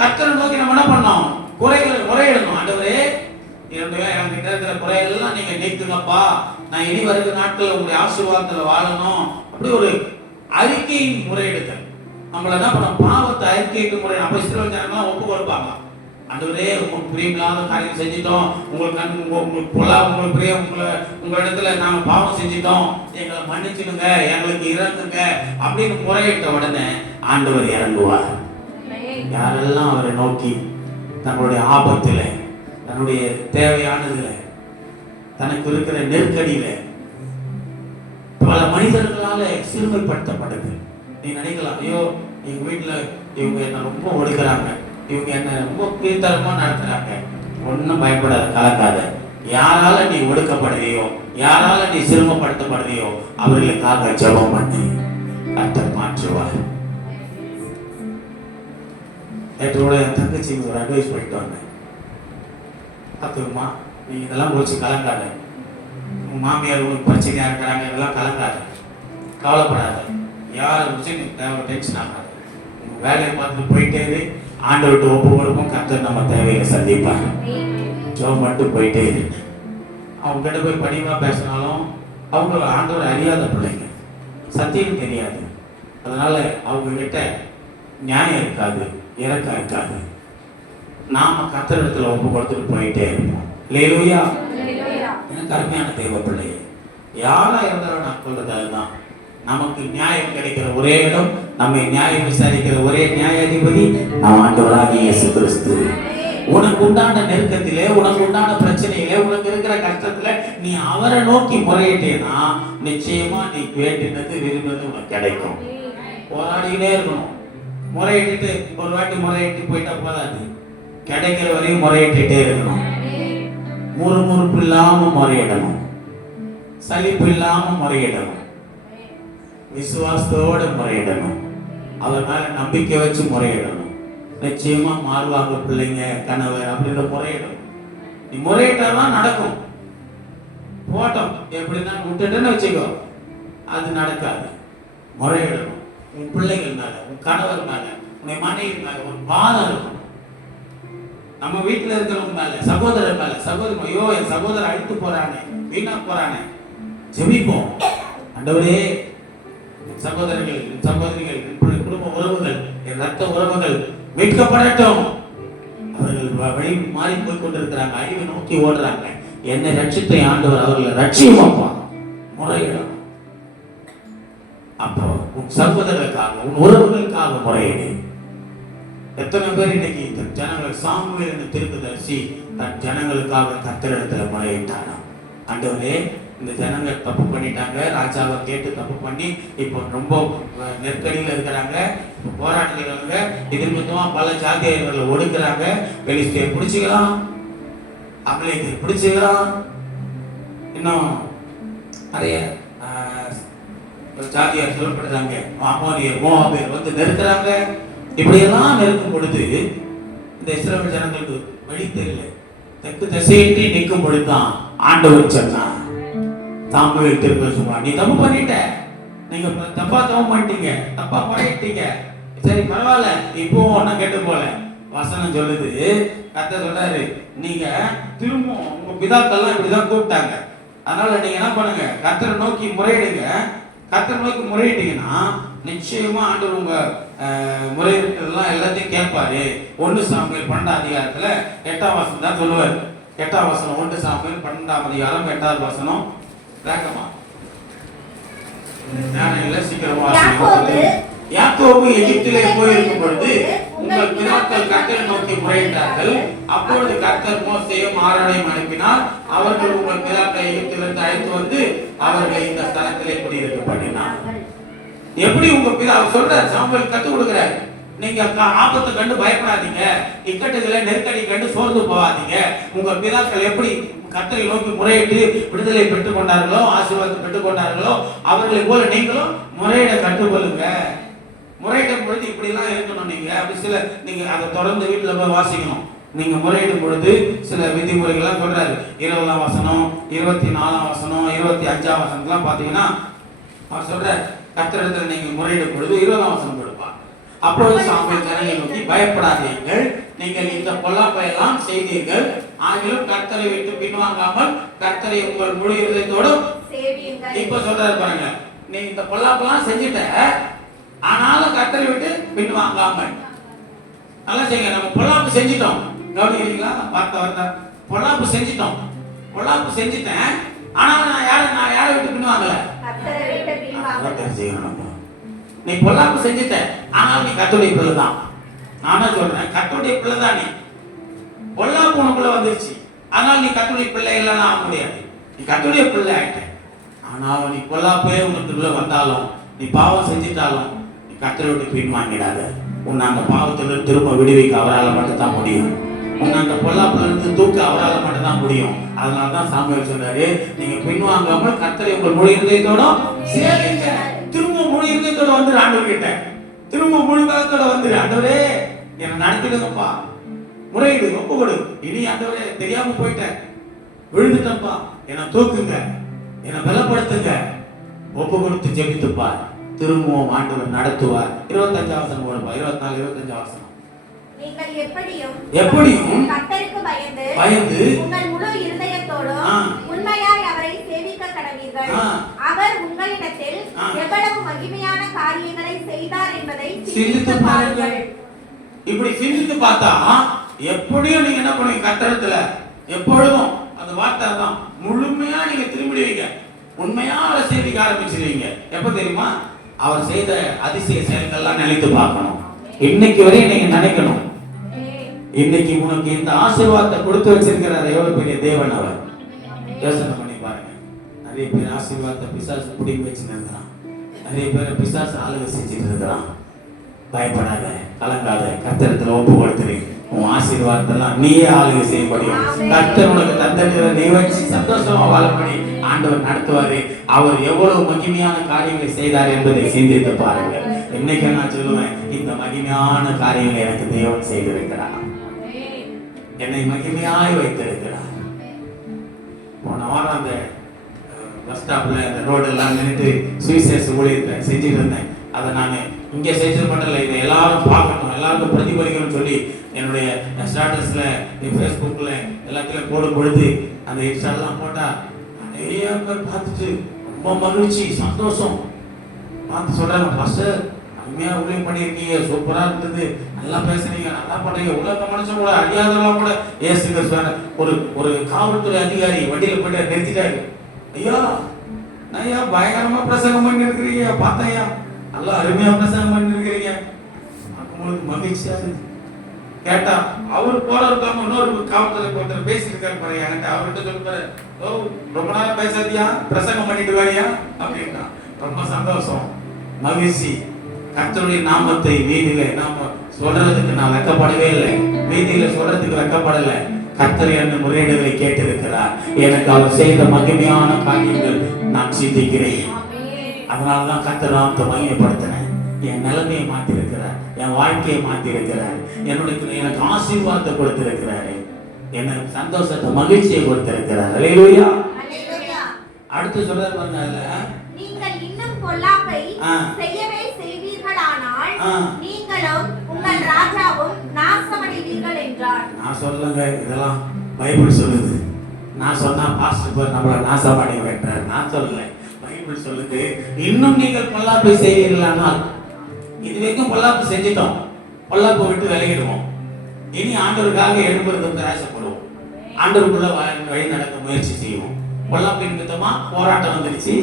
கர்த்தரை நோக்கி நம்ம என்ன பண்ணோம்? குறைகளை முறையிடணும். ஆண்டவரே, எனக்கு இருக்கிற குறையெல்லாம் நீங்க நீக்குங்கப்பா, நான் இனி வருகிற நாட்கள் உங்களுடைய ஆசீர்வாதத்துல வாழணும். அப்படி ஒரு அறிக்கையின் முறையிடுதல். நம்மள என்ன பண்ணோம்? பாவத்தை அறிக்கைக்கு முறை. அப்ப இஸ்ரவேல் ஜனங்கள்லாம் ஒப்பு கொடுப்பாங்க. ஆண்டவரே, உங்களுக்கு பிரியமில்லாத காரியம் செஞ்சிட்டோம், உங்களுக்கு பிரியம், உங்களிடத்துல நாங்க பாவம் செஞ்சிட்டோம், எங்களை மன்னிச்சுடுங்க, எங்களுக்கு இறங்குங்க அப்படின்னு முறையிட்ட உடனே ஆண்டவர் இறங்குவார். யாரெல்லாம் அவரை நோக்கி தன்னுடைய ஆபத்துல, தன்னுடைய தேவையானதுல, தனக்கு இருக்கிற நெருக்கடியில பல மனிதர்களால சிறுமைப்படுத்தப்படுது. நீ நினைக்கலாம், ஐயோ எங்க வீட்டுல இவங்க என்ன ரொம்ப ஒடுக்குறாங்க, இவங்க என்ன ரொம்ப கீழ்த்தரமா நடத்துறாங்க. ஒன்னும் பயப்படாத, கலக்காத. யாரால நீ ஒடுக்கப்படுறியோ, யாரால நீ சிறுமப்படுத்தப்படுறியோ அவர்களுக்காக ஜெபம் பண்ணி கர்த்தர் மாற்றுவார். நேற்றோட என் தங்கச்சிக்கு ஒரு அட்வைஸ் பண்ணிட்டு வந்தேன். பார்த்துக்குமா, நீ இதெல்லாம் குறிச்சு கலங்காத. உன் மாமியார் உனக்கு பிரச்சனையா இருக்கிறாங்க, இதெல்லாம் கலங்காத, கவலைப்படாத. யாரை குறிச்சு நீ டென்ஷன் ஆகாது. உங்க வேலையை பார்த்துட்டு போயிட்டே இரு. ஆண்டவர்கிட்ட ஒப்பு கொடுப்போம், கர்த்தர் நம்ம தேவையை சந்திப்பார். ஜெபம் மட்டும் போயிட்டே இரு. அவங்க கிட்ட போய் படிவா பேசினாலும் அவங்க ஆண்டவர் அறியாத பிள்ளைங்க, சத்தியம் தெரியாது. அதனால அவங்க கிட்ட நியாயம் இருக்காது, இறக்கம் இருக்காது. நாம கர்த்தரிடத்துல ஒப்பு கொடுத்துட்டு போயிட்டே இருப்போம். அல்லேலூயா. எனக்கு அருமையான தேவ பிள்ளையே, யாரா இருந்தாலும் நான் சொல்றது அதுதான். நமக்கு நியாயம் கிடைக்கிற ஒரே இடம், நம்மை நியாயம் விசாரிக்கிற ஒரே நியாயாதிபதி நம் ஆண்டவராகிய இயேசு கிறிஸ்து. உனக்கு உண்டான நெருக்கத்திலே, உனக்கு உண்டான பிரச்சனையிலே, உனக்கு இருக்கிற கஷ்டத்துல நீ அவரை நோக்கி முறையிட்டேன்னா நிச்சயமா நீ வேண்டினது விரும்பினது உனக்கு கிடைக்கும். போராடிக்கிட்டே இருக்கணும். முறையிட்டு ஒரு வாட்டி முறையிட்டு போயிட்டா போதாது, கிடைக்கிற வரையும் முறையிட்டே இருக்கணும். முறுமுறுப்பு இல்லாம முறையிடணும், சலிப்பு இல்லாம முறையிடணும், விசுவாசத்தோட முறையிடணும், அவர் மேல நம்பிக்கை வச்சு முறையிடணும். நிச்சயமா மாறுவாங்க பிள்ளைங்க, கணவர் அப்படின்ற முறையிடணும். நீ முறையிட்டாதான் நடக்கும். போட்டோம் எப்படின்னா விட்டுட்டுன்னு வச்சுக்கோ, அது நடக்காது. முறையிடணும். உன் பிள்ளைகள் மேல, உன் கணவர் மேல, உன் மனைவி மேல ஒரு பாரம் இருக்கும். நம்ம வீட்டுல இருக்கிறவங்க மேல, சகோதரர் மேல, சகோதரர், ஐயோ என் சகோதரர் அழித்து போறானே, வீணா போறானே, ஜெபிப்போம். ஆண்டவரே, என் சகோதரர்கள், என் சகோதரிகள், என் குடும்ப உறவுகள், என் ரத்த உறவுகள் மீட்கப்படட்டும். அவர்கள் வழி மாறி போய் கொண்டிருக்கிறாங்க, அழிவை நோக்கி ஓடுறாங்க. என்னை ரட்சித்த ஆண்டவர் அவர்களை ரட்சியமாப்பா. முறையிடும். அப்போ உன் சகோதரர்களுக்காக, உன் உறவுகளுக்காக முறையிடு. எத்தனை பேர் இன்னைக்கு தன் ஜனங்கள், சாமுவேல் என்ற தீர்க்கதரிசி தன் ஜனங்களுக்காக கர்த்தரிடத்துல முறையிட்டாராம். ஆண்டவரே, இந்த ஜனங்கள் தப்பு பண்ணிட்டாங்க, ராஜாவை கேட்டு தப்பு பண்ணி இப்போ ரொம்ப நெருக்கடியில் இருக்கிறாங்க, போராடுறாங்க, இது மொத்தமா பல ஜாதியர்களை ஒடுக்குறாங்க, பெலிஸ்தியர் பிடிச்சிக்கலாம், அமலேக்கியர் பிடிச்சிக்கலாம், இன்னும் நிறைய ஜாதியார் சொல்லப்படுறாங்க, அமோனியர், மோவாபியர் வந்து நெருக்கிறாங்க. இப்படியெல்லாம் நெருக்கும் பொழுது இந்த இஸ்ரவேல் ஜனங்களுக்கு வழி தெரியல. தெற்கு திசையின்றி நிற்கும் பொழுதுதான் ஆண்டவர் சொன்னார், சாமுவேல் திரும்ப சொல்லுவான், நீ தப்பு பண்ணிட்ட, நீங்க தப்பா தவம் பண்ணிட்டீங்க, தப்பா முறையிட்டீங்க, சரி பரவாயில்ல, இப்போ ஒன்னும் கேட்டு போல. வசனம் சொல்லுது, கர்த்தர் சொல்றாரு, நீங்க திரும்ப உங்க பிதாக்கள்லாம் இப்படிதான் கூப்பிட்டாங்க, அதனால நீங்க என்ன பண்ணுங்க, கர்த்தரை நோக்கி முறையிடுங்க. கர்த்தரை நோக்கி முறையிட்டீங்கன்னா நிச்சயமா ஆண்டவர் உங்க முறையிட்டதெல்லாம் எல்லாத்தையும் கேட்பாரு. 1 சாமுவேல் 12ஆம் அதிகாரத்துல 8ஆம் வசனம் தான் சொல்லுவார். 8ஆம் வசனம் 1 சாமுவேல் 12ஆம் அதிகாரம் 8வது வசனம். வேகமா சீக்கிரமா யாக்கோபு எகிப்திலே போயிருக்கும் பொழுது உங்கள் பிதாக்கள் கர்த்தரை நோக்கி முறையிட்டார்கள். அப்பொழுது கர்த்தர் மோசேயும் ஆரோனையும் அனுப்பினார். அவர்கள் உங்கள் பிதாக்களை எகிப்திலிருந்து அழைத்து வந்து அவர்களை இந்த ஸ்தலத்திலே குடியிருக்க பண்ணினார்கள். எப்படி உங்க பிதா சொல்ற சாமுவேல் கத்து கொடுக்கிறாரு, நீங்க ஆபத்தை கண்டு பயப்படாதீங்க, இக்கட்டுகளை நெருக்கடி கண்டு சோர்ந்து போகாதீங்க. உங்க பிதாக்கள் எப்படி கர்த்தரை நோக்கி முறையிட்டு விடுதலை பெற்றுக் கொண்டார்களோ, ஆசீர்வாதம் பெற்றுக் கொண்டார்களோ, அவர்களை போல நீங்களும் முறையிட கற்றுக்கொள்ளுங்க. முறையிடும் பொழுது இப்படி எல்லாம் இருக்கணும். நீங்க அப்படி சில நீங்க அதை தொடர்ந்து வீட்டுல போய் வாசிக்கணும். நீங்க முறையிடும் பொழுது சில விதிமுறைகள்லாம் சொல்றாரு. 20ஆம் வசனம், 24ஆம் வசனம், 25ஆம் வசனம்லாம் பாத்தீங்கன்னா அவர் சொல்ற கர்த்தரிடத்தில் நீங்க முறையிடும் பொழுது 20ஆம் வசனம் கொடுப்பார். அப்பொழுது சாமுவேல் ஜனங்களை நோக்கி, பயப்படாதீர்கள், நீங்கள் இந்த பொல்லாப்பை எல்லாம் செய்தீர்கள், ஆகிலும் கர்த்தரை விட்டு பின்வாங்காமல் கர்த்தரை உங்கள் முழு இதயத்தோடும் சேவியுங்கள். இப்ப சொல்றாரு பாருங்க, நீ இந்த பொல்லாப்பெல்லாம் செஞ்சுட்ட, ஆனாலும் கர்த்தரை விட்டு பின்வாங்காமல். நல்லா செய்யுங்க. நம்ம பொல்லாப்பு செஞ்சிட்டோம், கவனிக்கிறீங்களா? வார்த்தை பொல்லாப்பு செஞ்சிட்டோம், பொல்லாப்பு செஞ்சிட்டேன், ஆனாலும் நான் யாரை விட்டு பின்வாங்கல, கர்த்தரை விட்டு பின்வாங்கல. நீ பொல்லாப்பு செஞ்சிட்ட, ஆனால் நீ கர்த்தருடைய பிள்ளை தான். நானா சொல்றேன், கர்த்தருடைய பிள்ளை தான். நீ பொல்லாப்பு உனக்குள்ள வந்துருச்சு, ஆனால் நீ கர்த்தருடைய பிள்ளை இல்லைன்னா ஆக முடியாது. நீ கர்த்தருடைய பிள்ளை ஆயிட்ட, ஆனால் நீ பொல்லாப்பே உனக்குள்ள வந்தாலும், நீ பாவம் செஞ்சிட்டாலும் நீ கர்த்தரை விட்டு பின்வாங்கிடாத. உன்னை அந்த பாவத்திலிருந்து திரும்ப விடுவிக்க அவரால் மட்டும்தான் முடியும். உன்னை அந்த பொல்லாப்புல இருந்து தூக்க அவரால் மட்டும்தான் முடியும். அதனாலதான் சாமுவேல் சொல்றாரு, நீங்க பின்வாங்காமல் கர்த்தரை உங்கள் முழு இதயத்தோட சேவிங்க. திரும்ப முழு இதயத்தோட வந்துரு ஆண்டவர் கிட்ட, திரும்ப முழு பலத்தோட வந்துரு. ஆண்டவரே என்னை நடத்திடுங்கப்பா, முறையிடு, ஒப்பு கொடு. இனி ஆண்டவரே தெரியாம போயிட்டேன், விழுந்துட்டப்பா, என்னை தூக்குங்க, என்னை பலப்படுத்துங்க, ஒப்பு கொடுத்து ஜெபித்துப்பார். திரும்பவும் ஆண்டவர் நடத்துவார். 25ஆம் வசனம் போடுப்பா. 24, 25ஆம் வசனம். நீங்கள் எப்படியும் கர்த்தருக்கு பயந்து உங்கள் முழு இருதயத்தோடும் உண்மையாய் அவரை சேவிக்க கடவீர்கள். அவர் உங்களிடத்தில் எவ்வளவு மகிமையான காரியங்களை செய்தார் என்பதை சிந்தித்து பாருங்கள். இப்படி சிந்தித்து பார்த்தா எப்படியும் நீங்க என்ன பண்ணுவீங்க, கர்த்தரிடத்துல எப்பொழுதும் அந்த வார்த்தை தான் முழுமையா நீங்க திரும்பிடுவீங்க, உண்மையா அவரை சேவிக்க ஆரம்பிச்சிருவீங்க. எப்ப தெரியுமா? அவர் செய்த அதிசய செயல்கள்லாம் நினைத்து பார்க்கணும். இன்னைக்கு வரையும் நீங்க நினைக்கணும், இன்னைக்கு உனக்கு இந்த ஆசீர்வாதத்தை கொடுத்து வச்சிருக்கிறார் எவ்வளவு பெரிய தேவன் அவர். யோசனை பண்ணி பாருங்க. நிறைய பேர் ஆசீர்வாதத்தை பிசாசு பிடிக்க வச்சுருக்கிறான், நிறைய பேர் பிசாசு ஆளுகை செஞ்சுட்டு இருக்கிறான். பயப்படாத, கலங்காத, கர்த்தரிடத்துல ஒப்பு கொடுத்துரு. உன் ஆசீர்வாதத்தெல்லாம் நீயே ஆளுகை செய்ய முடியும். கர்த்தர் உனக்கு தந்தனை நீ வச்சு சந்தோஷமா வாழப்படி ஆண்டவர் நடத்துவாரு. அவர் எவ்வளவு மகிமையான காரியங்களை செய்தார் என்பதை சிந்தித்து பாருங்க. இன்னைக்கு நான் சொல்லுவேன், இந்த மகிமையான காரியங்களை எனக்கு தேவன் செய்திருக்கிறார், என்னை மகிமையாய் வைத்திருக்கிறார். போன வாரம் அந்த பஸ் ஸ்டாப்ல அந்த ரோடு எல்லாம் நின்றுட்டு சுவிசேஷ ஊழியத்தை செஞ்சுட்டு இருந்தேன். அதை நான் இங்கே செஞ்சது மட்டும் இல்லை, இதை எல்லாரும் பார்க்கணும், எல்லாருக்கும் பிரதிபலிக்கணும்னு சொல்லி என்னுடைய ஸ்டேட்டஸ்ல, ஃபேஸ்புக்கில் எல்லாத்துலையும் போடும் பொழுது அந்த இன்ஸ்டாலாம் போட்டா நிறைய பேர் பார்த்துட்டு ரொம்ப மகிழ்ச்சி, சந்தோஷம். பார்த்து சொல்றாங்க, பாஸ்டர் அருமையாக ஊழியம் பண்ணியிருக்கீங்க, சூப்பராக இருந்தது, நல்லா பேசுறீங்க, நல்லா பண்ணுறீங்க. உலக மனுஷன் கூட அறியாதவங்க கூட ஏசு கிறிஸ்துவான ஒரு காவல்துறை அதிகாரி வண்டியில் போயிட்டு நிறுத்திட்டாரு. ஐயா ஐயா பயங்கரமா பிரசங்கம் பண்ணி இருக்கிறீங்க, பார்த்தையா நல்லா அருமையா பிரசங்கம் பண்ணி இருக்கிறீங்க. உங்களுக்கு மகிழ்ச்சியா இருக்கு. கேட்டா அவரு போற இருக்காம இன்னொரு காவல்துறை ஒருத்தர் பேசியிருக்காரு பாரு என்கிட்ட. அவர்கிட்ட சொல்லுறாரு, ஓ ரொம்ப நேரம் பேசாதியா, பிரசங்கம் பண்ணிட்டு வாரியா அப்படின்னா. ரொம்ப சந்தோஷம், மகிழ்ச்சி. கர்த்தருடைய நாமத்தை வீதியில நாம சொல்றதுக்கு நான் வெக்கப்படவே இல்லை, வீதியில சொல்றதுக்கு வெக்கப்படல. கர்த்தர் என்ன முறையீடுகளை கேட்டிருக்கிறார். எனக்கு அவர் செய்த மகிமையான காரியங்கள் நான் சிந்திக்கிறேன். அதனாலதான் கர்த்தர் நாமத்தை மகிமைப்படுத்தினேன். என் நிலைமையை மாற்றிருக்கிறார், என் வாழ்க்கையை மாற்றிருக்கிறார், எனக்கு ஆசீர்வாதத்தை கொடுத்திருக்கிறாரு, எனக்கு சந்தோஷத்தை மகிழ்ச்சியை கொடுத்திருக்கிறார். அல்லேலூயா. அடுத்து சொல்றாரு பாருங்க, அதுல நீங்கள் இன்னும் பொல்லாப்பை ஆ. செய்யவே செய்வீர்களானால் ஆ. நீங்களும் உங்கள் ராஜாவும் நாசமடைவீர்கள் என்றார். நான் சொல்லுங்க, இதெல்லாம் பைபிள் சொல்லுது. நான் சொன்னா பாஸ்டர் போய் நம்மள நாசமடைய வைக்கிறார். நான் சொல்லல, பைபிள் சொல்லுது. இன்னும் நீங்கள் பொல்லாப்பை செய்வீர்களானால், இது வரைக்கும் பொல்லாப்பு செஞ்சிட்டோம், பொல்லாப்பை விட்டு விலகிடுவோம். இனி ஆண்டவருக்காக எழுப்புறதுக்கு ஆசைப்படுவோம், ஆண்டவருக்குள்ள வழி நடக்க முயற்சி செய்வோம். பொல்லாப்பின் நிமித்தமா போராட்டம் வந்துருச்சு,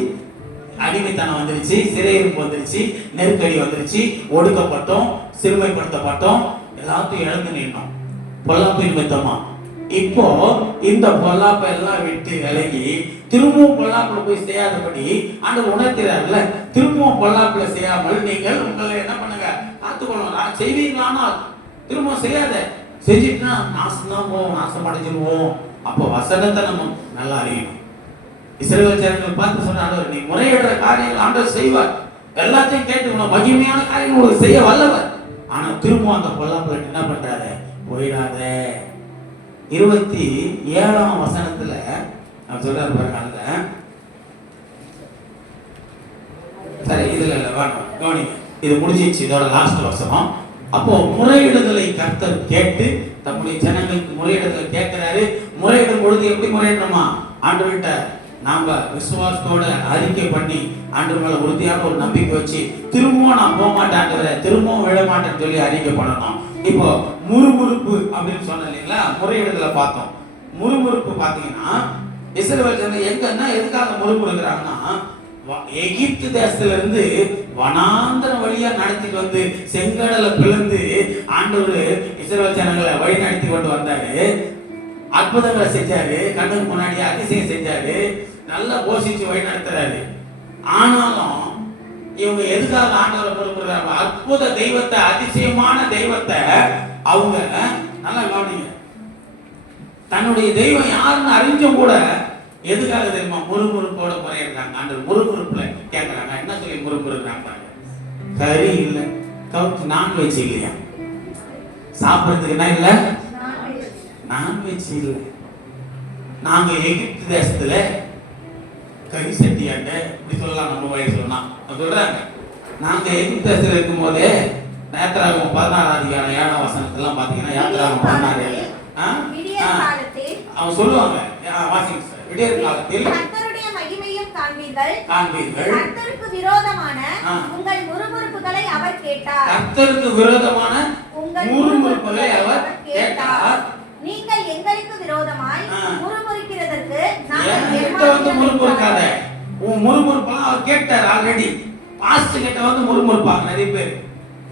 அடிமைத்தனம் வந்துருச்சு, சிறையிருப்பு வந்துருச்சு, நெருக்கடி வந்துருச்சு, ஒடுக்கப்பட்டோம், சிறுமைப்படுத்தப்பட்டோம், எல்லாத்தையும் இழந்து நின்னோம் பொல்லாப்பின் நிமித்தமா. இப்போ இந்த பொல்லாப்பை எல்லாம் விட்டு விலகி திரும்பவும் பொல்லாப்புல போய் செய்யாதபடி ஆண்டவர் உணர்த்துறாருல்ல. திரும்பவும் பொல்லாப்புல செய்யாமல் நீங்கள் உங்களை என்ன பண்ணுங்க, காத்துக்கொள்ளணும். செய்வீங்களானால் திரும்பவும் செய்யாத, செஞ்சுட்டுனா நாசம் தான் போவோம், நாசம் அடைஞ்சிருவோம். அப்போ வசனத்தை நம்ம நல்லா அறியணும். இஸ்ரவேல் ஜனங்களை பார்த்து சொன்ன ஆண்டவர், நீ முறையிடுற காரியங்கள் ஆண்டவர் செய்வார், எல்லாத்தையும் கேட்டு மகிமையான காரியங்கள் உங்களுக்கு செய்ய வல்லவர். ஆனா திரும்பவும் அந்த பொல்லாப்புல என்ன பண்றாரு, போயிடாத. 27ஆம் வசனத்துல நான் சொல்றாரு பாருங்க, சரி இதுல இல்ல வேணும் கவனிங்க, இது முடிஞ்சிச்சு, இதோட லாஸ்ட் வசனம். அப்போ முறையிடுதலை கர்த்தர் கேட்டு தம்முடைய ஜனங்களுக்கு முறையிடுதலை கேட்கிறாரு. முறையிடும் பொழுது எப்படி முறையிடணுமா, ஆண்டவர்கிட்ட நாம விசுவாசத்தோட அறிக்கை பண்ணி ஆண்டவர் மேல உறுதியான ஒரு நம்பிக்கை வச்சு திரும்பவும் நான் போக மாட்டேன், திரும்பவும் விட மாட்டேன்னு சொல்லி அறிக்கை பண்ணணும். இப்போ முறுமுறுப்பு அப்படின்னு சொன்ன இல்லைங்களா, முறையிடுதலை பார்த்தோம். முறுமுறுப்பு பார்த்தீங்கன்னா இஸ்ரவேல் ஜனங்கள் எங்கன்னா எதுக்காக முறுமுறுக்கிறாங்கன்னா, எகிப்து தேசத்துல இருந்து வனாந்தரம் வழியா நடத்திட்டு வந்து செங்கடலை பிளந்து ஆண்டவர் இஸ்ரவேல் ஜனங்களை வழி நடத்தி கொண்டு வந்தாரு. அற்புதங்களை செஞ்சாரு, கண்ணுக்கு முன்னாடி அதிசயம் செஞ்சாரு, நல்லா போஷிச்சு வழி நடத்துறாரு. ஆனாலும் இவங்க எதுக்காக ஆண்டவரை முறுமுறுக்கிறாங்க, அற்புத தெய்வத்தை, அதிசயமான தெய்வத்தை அவங்க நல்லா கவனிங்க, தன்னுடைய தெய்வம் யாருன்னு அறிஞ்சும் கூட எதுக்காக தெரியுமா, முறுமுறுப்போட முறையிடுறாங்க. ஆண்டவர் முறுமுறுப்புல கேட்கறாங்க. என்ன சொல்லி முறுமுறுக்கிறாங்க, கறி இல்லை, கவுச்சு நான்வெஜ் இல்லையா, சாப்பிட்றதுக்கு என்ன இல்லை, நான்வெஜ் இல்லை. நாங்க எகிப்து தேசத்துல கறி சட்டியாண்ட இப்படி சொல்லலாம், நம்ம வயசு சொன்னா சொல்றாங்க. நாங்க எகிப்து தேசத்துல இருக்கும் போதே யாத்திராகமம் 16 அதிகாரம் 7ஆம் வசனத்தெல்லாம் பாத்தீங்கன்னா, யாத்திராகமம் 16 அவங்க சொல்லுவாங்க, விடியற் காலத்தில் கர்த்தருடைய மகிமையும் காண்பீர்கள், காண்பீர்கள், கர்த்தருக்கு விரோதமான உங்கள் முறுமுறுப்புகளை அவர் கேட்டார், கர்த்தருக்கு விரோதமான உங்கள் முறுமுறுப்புகளை அவர் கேட்டார். நீங்கள் எங்களுக்கு விரோதமாய் முறுமுறுக்கிறதற்கு நாங்கள் முறுமுறுக்காத, உன் முறுமுறுப்பெல்லாம் அவர் கேட்டார். ஆல்ரெடி பாஸ்டர் கிட்ட வந்து முறுமுறுப்பாங்க நிறைய பேர்.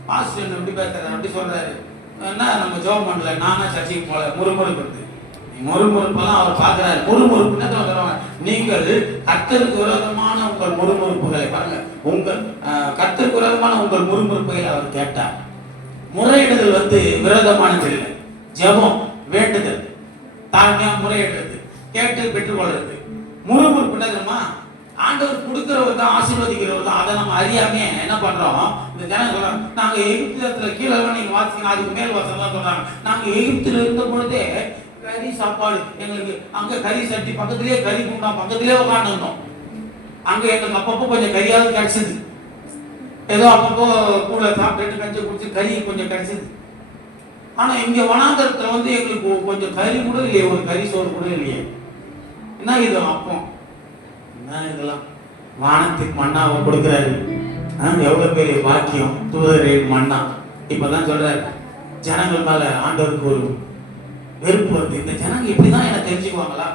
பாஸ்டர் எப்படி பேசுறாரு, அப்படி சொல்றாரு, என்ன நம்ம ஜோம் பண்ணல, நானா சர்ச்சைக்கு போல, முறுமுறுக்கிறது. முறுமுறுப்பெல்லாம் அவர் பார்க்கிறாரு. முறுமுறுப்புன்னு சொல்றாங்க, நீங்கள் கர்த்தருக்கு விரோதமான உங்கள் முறுமுறுப்புகளை பாருங்க, உங்கள் கர்த்தருக்கு விரோதமான உங்கள் முறுமுறுப்புகளை அவர் கேட்டார். முறையிடுதல் வந்து விரோதமானது இல்லை, ஜெபம், வேண்டுதல், தாழ்மையா முறையிடுறது, கேட்டு பெற்றுக்கொள்றது. முறுமுறுப்பு என்ன தெரியுமா, ஆண்டவர் கொடுக்கிறவர் தான், ஆசீர்வதிக்கிறவர் தான். அதை நம்ம அறியாமே என்ன பண்றோம், இந்த ஜனம் சொல்றாங்க, நாங்க எகிப்துல கீழே நீங்க வாசிங்க, அதுக்கு மேல் வாசம் தான் சொல்றாங்க, நாங்க எகிப்துல இருந்த பொழுதே கறி சாப்பாடு, எங்களுக்கு அங்க கறி சட்டி பக்கத்திலேயே, கறி குண்டா பக்கத்திலேயே உட்காந்துருந்தோம். அங்க எங்களுக்கு அப்பப்போ கொஞ்சம் கறியாவது கிடைச்சது, ஏதோ அப்பப்போ கூட சாப்பிட்டு கஞ்சி குடிச்சு கறி கொஞ்சம் கிடைச்சது. ஆனா இங்க வனாந்தரத்துல வந்து எங்களுக்கு கொஞ்சம் கறி கூட இல்லையே, ஒரு கறி சோறு கூட இல்லையே. என்ன இது அப்போ, என்ன இதெல்லாம், வானத்துக்கு மண்ணாவை கொடுக்குறாரு. எவ்வளவு பெரிய பாக்கியம், தூதரின் மண்ணா. இப்பதான் சொல்றாரு, ஜனங்கள் மேல ஆண்டவருக்கு ஒரு வெறுப்பு வருது. இந்த ஜனங்க இப்படிதான் என்ன தெரிஞ்சுக்குவாங்களா,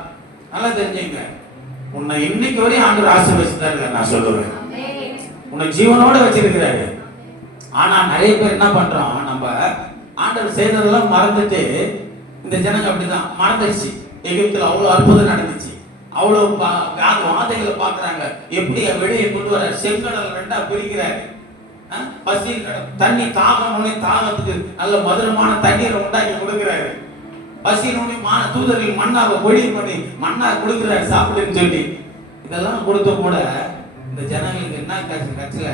நல்லா தெரிஞ்சுங்க. உன்னை இன்னைக்கு வரையும் ஆண்டவர் ஆசீர்வதிச்சுட்டாரு. நான் சொல்லுவேன், உன்னை ஜீவனோட வச்சிருக்கிறாரு. ஆனா நிறைய பேர் என்ன பண்றோம், நம்ம ஆண்டவர் செய்ததெல்லாம் மறந்துட்டு, இந்த ஜனங்க அப்படிதான் மறந்துடுச்சு. எகிப்துல அவ்வளவு அற்புதம் நடந்துச்சு, அவ்வளவு வாதைகளை பாக்குறாங்க. எப்படி வெளியே கொண்டு வர, செங்கடல் 2ஆ பிரிக்கிறாரு. பசி தண்ணி தாகணும்னே, தாகத்துக்கு நல்ல மதுரமான தண்ணீரை உண்டாக்கி கொடுக்கிறாரு. பசினோடனே தூதர்கள் மண்ணாவை பொழி பண்ணி மண்ணா கொடுக்கிறாரு சாப்பிடுன்னு சொல்லி. இதெல்லாம் கொடுத்த கூட இந்த ஜனங்களுக்கு என்ன கட்சியில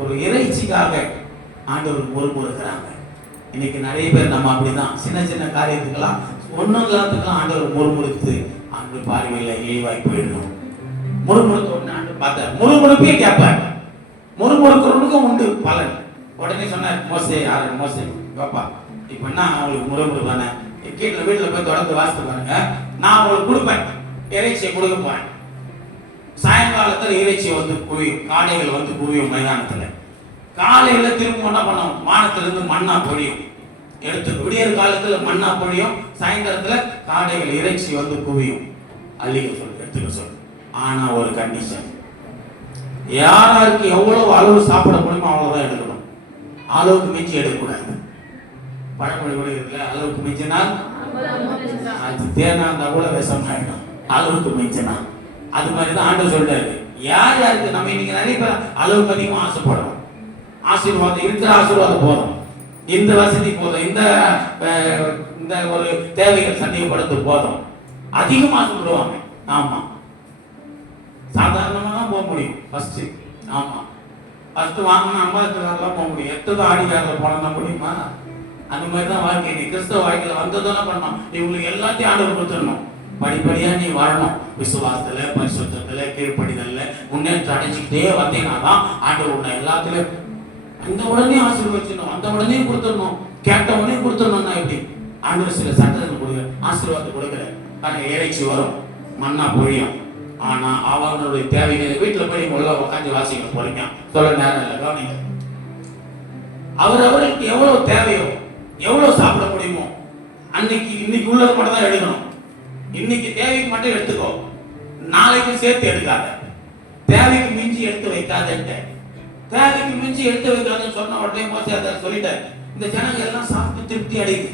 ஒரு இறைச்சிக்காக ஆண்டவர் முறுமுறுக்கிறாங்க. இன்னைக்கு நிறைய பேர் நம்ம அப்படிதான், சின்ன சின்ன காரியத்துக்கெல்லாம் ஒன்றும் இல்லாததுக்கெல்லாம் ஆண்டவர் முறுமுறுத்து ஆண்டு பார்வையில் இழிவாய் போயிடணும். முறுமுறுத்தோன்னு ஆண்டு பார்த்தார். முறுமுறுப்பே கேட்பார். முறுமுறுக்கிறவனுக்கும் உண்டு பலன். உடனே சொன்னார் மோசே, மோசே பாப்பா இப்ப என்ன அவங்களுக்கு முறுமுறுப்பானே வீட்டுல போய் தொடர்ந்து வாசித்து பாருங்க. நான் உங்களுக்கு கொடுப்பேன், இறைச்சியை கொடுக்க போறேன். சாயங்காலத்துல இறைச்சி வந்து குவியும், காடைகள் வந்து குவியும் மைதானத்துல. காலையில திரும்ப என்ன பண்ணும், வானத்துல இருந்து மண்ணா பொழியும். எடுத்து விடியற் காலத்துல மண்ணா பொழியும், சாயங்காலத்துல காடைகள் இறைச்சி வந்து குவியும். அள்ளிக்க சொல்லு, எடுத்துக்க சொல்லு. ஆனா ஒரு கண்டிஷன், யாருக்கு எவ்வளவு அளவு சாப்பிட முடியுமோ அவ்வளவுதான் எடுக்கணும். அளவுக்கு மிஞ்சி எடுக்கக்கூடாது. பழமொழி கூட இருக்குல்ல, அளவுக்கு மிஞ்சினால் அது தேனா இருந்தா கூட விஷம் ஆயிடும். அளவுக்கு மிஞ்சினா அது மாதிரிதான் ஆண்டு சொல்றாரு. யார் யாருக்கு நம்ம இன்னைக்கு நிறைய பேர் அளவுக்கு அதிகமா ஆசைப்படுறோம். ஆசீர்வாதம் இருக்கிற ஆசீர்வாதம் போதும், இந்த வசதி போதும், இந்த ஒரு தேவைகள் சந்தேகப்படுறது போதும், அதிகமா ஆசைப்படுவாங்க. ஆமா, சாதாரணமா தான் போக முடியும் ஃபர்ஸ்ட். ஆமா, ஃபர்ஸ்ட் வாங்கினா 50,000 போக முடியும். எத்தனை ஆடிக்காரில் போனா முடியுமா? அந்த மாதிரி தான் வாழ்க்கை. நீ கிறிஸ்தவ வாழ்க்கையில வந்ததானே பண்ணணும். இவங்களுக்கு எல்லாத்தையும் ஆண்டவர் கொடுத்துடணும். படிப்படியா நீ வாழணும். விசுவாசத்துல, பரிசுத்தத்துல, கீழ்ப்படிதல்ல முன்னேற்றம் அடைஞ்சிக்கிட்டே வந்தீங்கன்னா தான் ஆண்டவர் உன்னை எல்லாத்துலயும் அந்த உடனே ஆசீர்வதிச்சிடணும், அந்த உடனே கொடுத்துடணும், கேட்ட உடனே கொடுத்துடணும்னா எப்படி? ஆண்டவர் சில சட்டங்கள் கொடுக்குற, ஆசீர்வாதத்தை கொடுக்குற. ஆனால் இறைச்சி வரும், மண்ணா பொழியும். ஆனா அவங்களுடைய தேவைகள் வீட்டுல போய் உள்ள உட்காந்து வாசிக்க போறீங்க, சொல்ல நேரம் இல்லை, கவனிங்க. அவர்களுக்கு எவ்வளவு தேவையோ, எவ்வளவு சாப்பிட முடியுமோ இன்னைக்கு உள்ளது மட்டும் தான் எடுக்கணும். இன்னைக்கு தேவைக்கு மட்டும் எடுத்துக்கோ, நாளைக்கு சேர்த்து எடுக்காத. தேவைக்கு மிஞ்சி எடுத்து வைக்காதன்ட்டு. தேவைக்கு மிஞ்சி எடுத்து வைக்காதுன்னு சொன்ன உடனே மோசே அதை சொல்லிட்டார். இந்த ஜனங்க எல்லாம் சாப்பிட்டு திருப்தி அடையுது.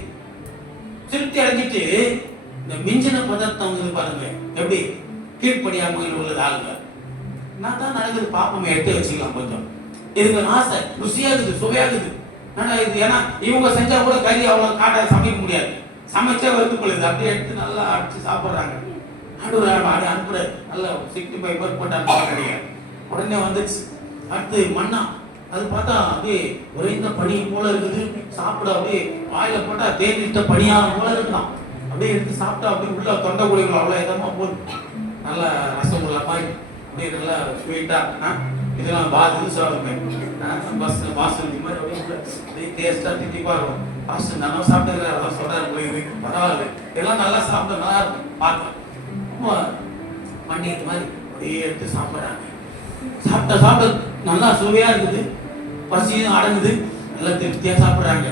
திருப்தி அடைஞ்சிட்டு இந்த மிஞ்சின பதார்த்தம் பாருங்க எப்படி கீழ்ப்படியாம உள்ளது ஆளுங்க. நான் தான் நடக்குது பாப்பமே, எடுத்து வச்சுக்கலாம் கொஞ்சம். இதுக்கு ஆசை, ருசியாகுது, சுவையாகுது. இது ஏன்னா இவங்க செஞ்சா கூட கறி அவ்வளவு காட்ட சமைக்க முடியாது, சமைச்சா வெறுத்து கொள்ளுது. அப்படியே எடுத்து நல்லா அடிச்சு சாப்பிட்றாங்க. அப்படி அனுப்புற நல்லா 65 போட்டாங்க கிடையாது. உடனே வந்துச்சு. அடுத்து மண்ணா, அது பார்த்தா அப்படியே உறைந்த பனி போல இருக்குது. சாப்பிட அப்படியே வாயில போட்டா தேனிட்ட பனியாரம் போல இருக்கலாம். அப்படியே எடுத்து சாப்பிட்டா அப்படியே உள்ள தொண்டை குழிகள் அவ்வளோ இதமா போகுது. நல்லா ரசம் உள்ள மாதிரி அப்படியே நல்லா ஸ்வீட்டா. இதெல்லாம் வாசல் மாதிரி அப்படியே டேஸ்டா திட்டிப்பா இருக்கும். பாஸ்டர் நல்லா சாப்பிட்டுக்கிறாரு, அதான் சொல்றாரு போயிது, பரவாயில்ல, இதெல்லாம் நல்லா சாப்பிட நல்லா இருக்கும். பார்க்கலாம் பண்டிகை மாதிரி அப்படியே எடுத்து சாப்பிட்றாங்க. சாப்பிட்ட நல்லா சுவையா இருக்குது, பசியும் அடங்குது, நல்லா திருப்தியா சாப்பிட்றாங்க.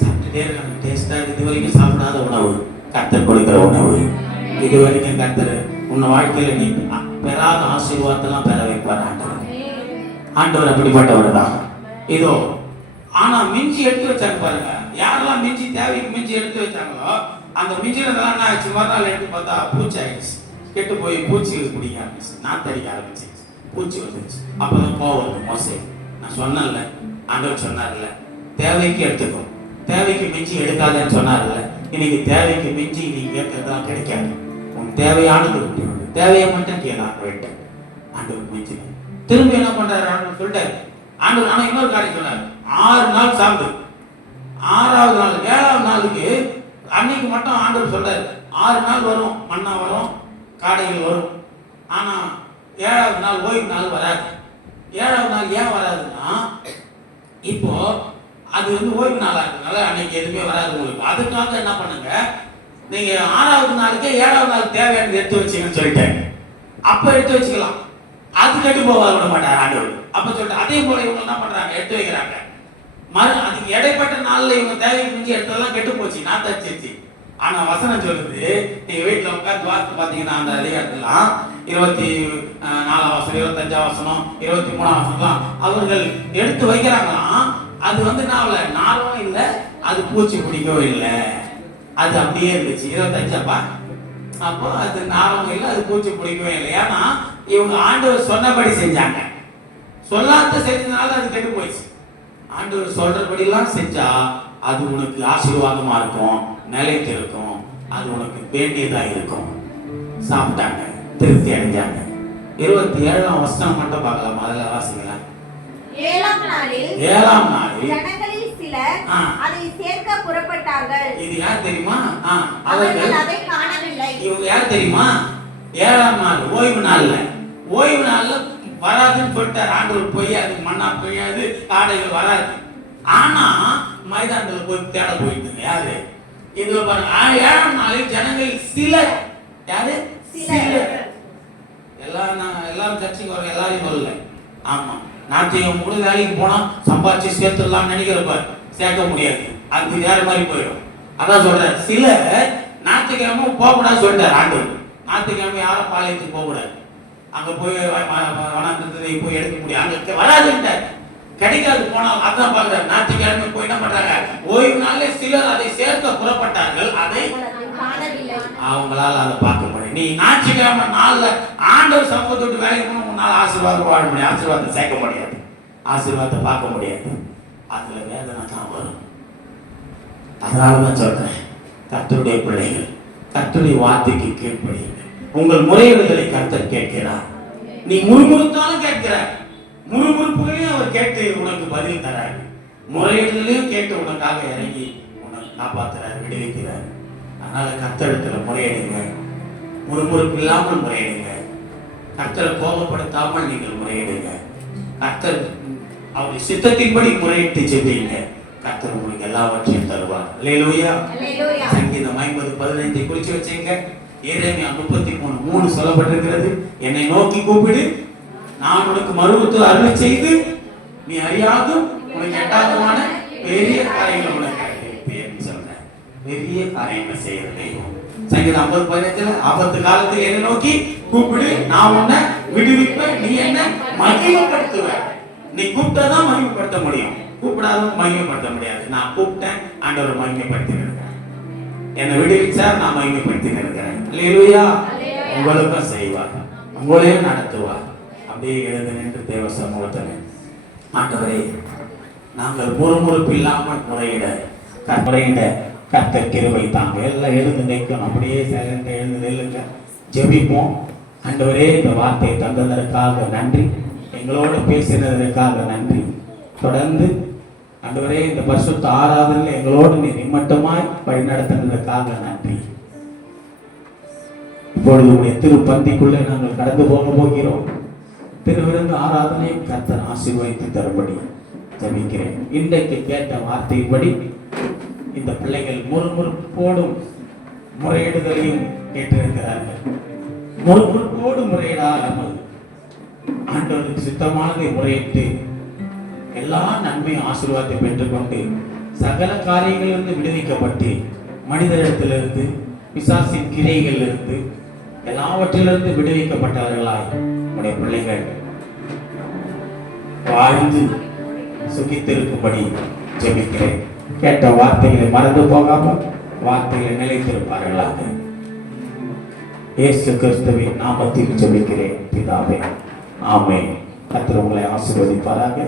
சாப்பிட்டுட்டே இருக்காங்க. டேஸ்டா இது வரைக்கும் சாப்பிடாத உணவு, கர்த்தர் கொடுக்கிற உணவு. இது வரைக்கும் கர்த்தர் உன்னை வாழ்க்கையில நீ பெறாத ஆசீர்வாதத்தெல்லாம் பெற வைப்பார் ஆண்டவர். ஆண்டவர் அப்படிப்பட்டவர் தான். இதோ ஆனா மிஞ்சி எடுத்து வச்சாங்க பாருங்க. யாரெல்லாம் மிஞ்சி தேவைக்கு மிஞ்சி எடுத்து வச்சாங்களோ அந்த மிஞ்சினதெல்லாம் என்ன ஆச்சு, மறுநாள் எடுத்து பார்த்தா பூச்சி ஆயிடுச்சு. கெட்டு போய் பூச்சி பிடிக்க ஆரம்பிச்சு, நாத்தடிக்க ஆரம்பிச்சு, பூச்சி வந்துருச்சு. அப்பதான் கோவம் மோசே, நான் சொன்னேன்ல, ஆண்டவர் சொன்னார்ல, தேவைக்கு எடுத்துக்கும், தேவைக்கு மிஞ்சி எடுக்காதேன்னு சொன்னார்ல. இன்னைக்கு தேவைக்கு மிஞ்சி நீ கேட்கறதெல்லாம் கிடைக்காது. உன் தேவையானது தேவையை மட்டும் கேள ஆண்டவர்கிட்ட. ஆண்டவர் மிஞ்சி திரும்பி என்ன பண்றாரு ஆண்டவர் சொல்லிட்டாரு. ஆண்டவர் ஆனா இன்னொரு காரியம் சொன்னார். 6 நாள் சாப்பிடு, 6வது நாள் 7வது நாளுக்கு அன்னைக்கு மட்டும் ஆண்டவர் சொல்றாரு 6 நாள் வரும், மண்ணா வரும், காடைகள் வரும். ஆனா 7வது நாள் ஓய்வு நாள் வராது. 7வது நாள் ஏன் வராதுன்னா, இப்போ அது வந்து ஓய்வு நாளா இருக்கனால அன்னைக்கு எதுவுமே வராது உங்களுக்கு. அதுக்காக என்ன பண்ணுங்க, நீங்க 6வது நாளுக்கே 7வது நாள் தேவையானது எடுத்து வச்சீங்கன்னு சொல்லிட்டேன். அப்ப எடுத்து வச்சுக்கலாம், அது கெட்டு போக விட மாட்டார் ஆண்டவர். அப்ப சொல்லிட்டு அதே போல இவங்க என்ன பண்றாங்க, எடுத்து வைக்கிறாங்க. அதுக்கு இடைப்பட்ட நாள்ல இவங்க தேவைக்கு மிஞ்சி எடுத்ததெல்லாம் கெட்டு போச்சு, நாத்தாச்சு. ஆனா வசனம் சொல்லுது, நீங்க வீட்டுல உட்காந்து பார்த்து பாத்தீங்கன்னா அந்த அதிகாரத்துலாம் 24 வசனம், 25 வசனம், 23 வசனம் அவர்கள் எடுத்து வைக்கிறாங்களாம். அது வந்து நாரும் இல்லை, அது பூச்சி பிடிக்கவும் இல்லை, அது அப்படியே இருந்துச்சு. 25 அப்போ அது நாரும் இல்லை, அது பூச்சி பிடிக்கவே இல்லை. ஏன்னா இவங்க ஆண்டவர் சொன்னபடி செஞ்சாங்க. சொல்லாத செஞ்சதுனால அது கெட்டு போயிடுச்சு. ஆண்டவர் சொல்றபடிலாம் செஞ்சா அது உனக்கு ஆசீர்வாதமா இருக்கும், நிலைத்து இருக்கும், அது உனக்கு வேண்டியதா இருக்கும். சாப்பிட்டாங்க, திருப்தி அடைஞ்சாங்க. 27ஆம் வசனம் மட்டும் பார்க்கலாம், அதுல வாசிக்கலாம். 7ஆம் நாளில் ஜனங்களில் சிலர் அதை சேர்க்க புறப்பட்டார்கள். இது யார் தெரியுமா? அவர்கள் அதை காணவில்லை. இவங்க யார் தெரியுமா? 7ஆம் நாள் ஓய்வு நாள்ல ஓய்வு நாள்ல வராதுன்னு சொல்லிட்டார் ஆண்டவர். போய் அது மண்ணா பெய்யாது, காடைகள் வராது. ஆனா மைதானத்துல போய் தேட போயிட்டு யாரு இதுல பாருங்க, 7ஆம் நாளில் ஜனங்கள் சிலர், யாரு சிலர், எல்லாரும் சர்ச்சைக்கு வர எல்லாரையும் வரல. ஆமா, ஞாயிற்றுக்கிழமை கூட வேலைக்கு போனா சம்பாதிச்சு சேர்த்துடலாம் நினைக்கிறப்ப சேர்க்க முடியாது, அது வேற மாதிரி போயிடும். அதான் சொல்றேன், சில ஞாயிற்றுக்கிழமை போகக்கூடாது சொல்லிட்டார் ஆண்டவர். ஞாயிற்றுக்கிழமை யாரும் பாளையத்துக்கு போகக்கூடாது, அங்க போய் வனத்தை போய் எடுக்க முடியும், அங்க வராதுன்ட்டார், கிடைக்காது. போனால் அதான் பாக்குறாரு. ஞாயிற்றுக்கிழமை போய் என்ன பண்றாங்க, ஓய்வு நாளே சிலர் அதை சேர்க்க புறப்பட்டார்கள், அதை அவங்களால அதை பார்க்க முடியும். நீ ஞாயிற்றுக்கிழமை நாள்ல ஆண்டவர் சமூகத்தை விட்டு வேலைக்கு போன உன்னால ஆசீர்வாதம் வாழ முடியும், ஆசீர்வாதத்தை சேர்க்க முடியாது, ஆசீர்வாதத்தை பார்க்க முடியாது, அதுல வேதனை தான் வரும். அதனாலதான் சொல்றேன், கர்த்தருடைய பிள்ளைகள் கர்த்தருடைய வார்த்தைக்கு கீழ்ப்படியுங்கள். உங்கள் முறையிடுதலை கர்த்தர் கேட்கிறார். நீ முறுமுறுத்தாலும் கேட்கிறார், முறுமுறுப்புகளையும் அவர் கேட்டு உனக்கு பதில் தரார், முறையிடுதலையும் கேட்டு உனக்காக இறங்கி உனக்கு காப்பாத்துறார், விடுவிக்கிறார். அதனால கர்த்தரிடத்துல முறையிடுங்க, முறுமுறுப்பு இல்லாமல் முறையிடுங்க, கர்த்தரை கோபப்படுத்தாமல் நீங்கள் முறையிடுங்க, கர்த்தர் அவருடைய சித்தத்தின்படி முறையிட்டு ஜெபிங்க, கர்த்தர் உங்களுக்கு எல்லாவற்றையும் தருவார். அல்லேலூயா. சங்கீதம் 50:15 குறிச்சு வச்சுங்க. எரேமியா 33:3 சொல்லப்பட்டிருக்கிறது, என்னை நோக்கி கூப்பிடு, நான் உனக்கு மறுபடியும் அருளை செய்து நீ அறியாதும் உனக்கு எட்டாதமான பெரிய காரியங்கள் உனக்கு சொல்றேன். பெரிய காரியங்கள் செய்யற தெய்வம். சங்கீதம் 50:15 ஆபத்து காலத்தில் என்னை நோக்கி கூப்பிடு, நான் உன்னை விடுவிப்பேன், நீ என்ன மகிமைப்படுத்துவ. நீ கூப்பிட்டாதான் மகிமைப்படுத்த முடியும், கூப்பிடாத மகிமைப்படுத்த முடியாது. நான் கூப்பிட்டேன், ஆண்டவர் மகிமைப்படுத்தி இருக்கிறேன், என்னை விடுவிச்சார், நான் மகிமைப்படுத்தி இருக்கிறேன். அல்லேலூயா. உங்களுக்கும் செய்வார், உங்களையும் நடத்துவார். அப்படியே எழுந்து நின்று தேவ சமூகத்தில், ஆண்டவரே நாங்கள் முறுமுறுப்பு இல்லாமல் முறையிட கர்த்தர் கிருபை தாங்க. எல்லாம் எழுந்து நிற்கணும், அப்படியே சைலண்டா எழுந்து நில்லுங்க, ஜெபிப்போம். ஆண்டவரே இந்த வார்த்தையை தந்ததற்காக நன்றி, எங்களோடு பேசினதற்காக நன்றி. தொடர்ந்து ஆண்டவரே இந்த பரிசுத்த ஆராதனையில் எங்களோடு நீ நிம்மட்டமாய் வழி நடத்தினதற்காக நன்றி. இப்பொழுது உடைய திருப்பந்திக்குள்ளே நாங்கள் கடந்து போகிறோம். திருவிருந்து ஆராதனை கர்த்தர் ஆசீர்வதித்து தரும்படி ஜெபிக்கிறேன். இன்றைக்கு கேட்ட வார்த்தையின்படி இந்த பிள்ளைகள் முறுமுறுப்போடும் முறையிடுதலையும் கேட்டிருக்கிறார்கள். முறுமுறுப்போடு முறையிடாமல் ஆண்டவருக்கு சித்தமானதை முறையிட்டு எல்லா நன்மையும் ஆசீர்வாதத்தை பெற்றுக்கொண்டு சகல காரியங்களிலிருந்து விடுவிக்கப்பட்டு மனிதரிடத்திலிருந்து பிசாசின் கிரைகளிலிருந்து எல்லாவற்றிலிருந்து விடுவிக்கப்பட்டவர்களாய் உடைய பிள்ளைகள் வாழ்ந்து சுகித்திருக்கும்படி ஜெபிக்கிறேன். கேட்ட வார்த்தைகளை மறந்து போகாமல் வார்த்தைகளை நிலைத்திருப்பார்களாக. இயேசு கிறிஸ்துவின் நாமத்தில் ஜெபிக்கிறேன் பிதாவே, ஆமென். கர்த்தர் உங்களை ஆசீர்வதிப்பாராக.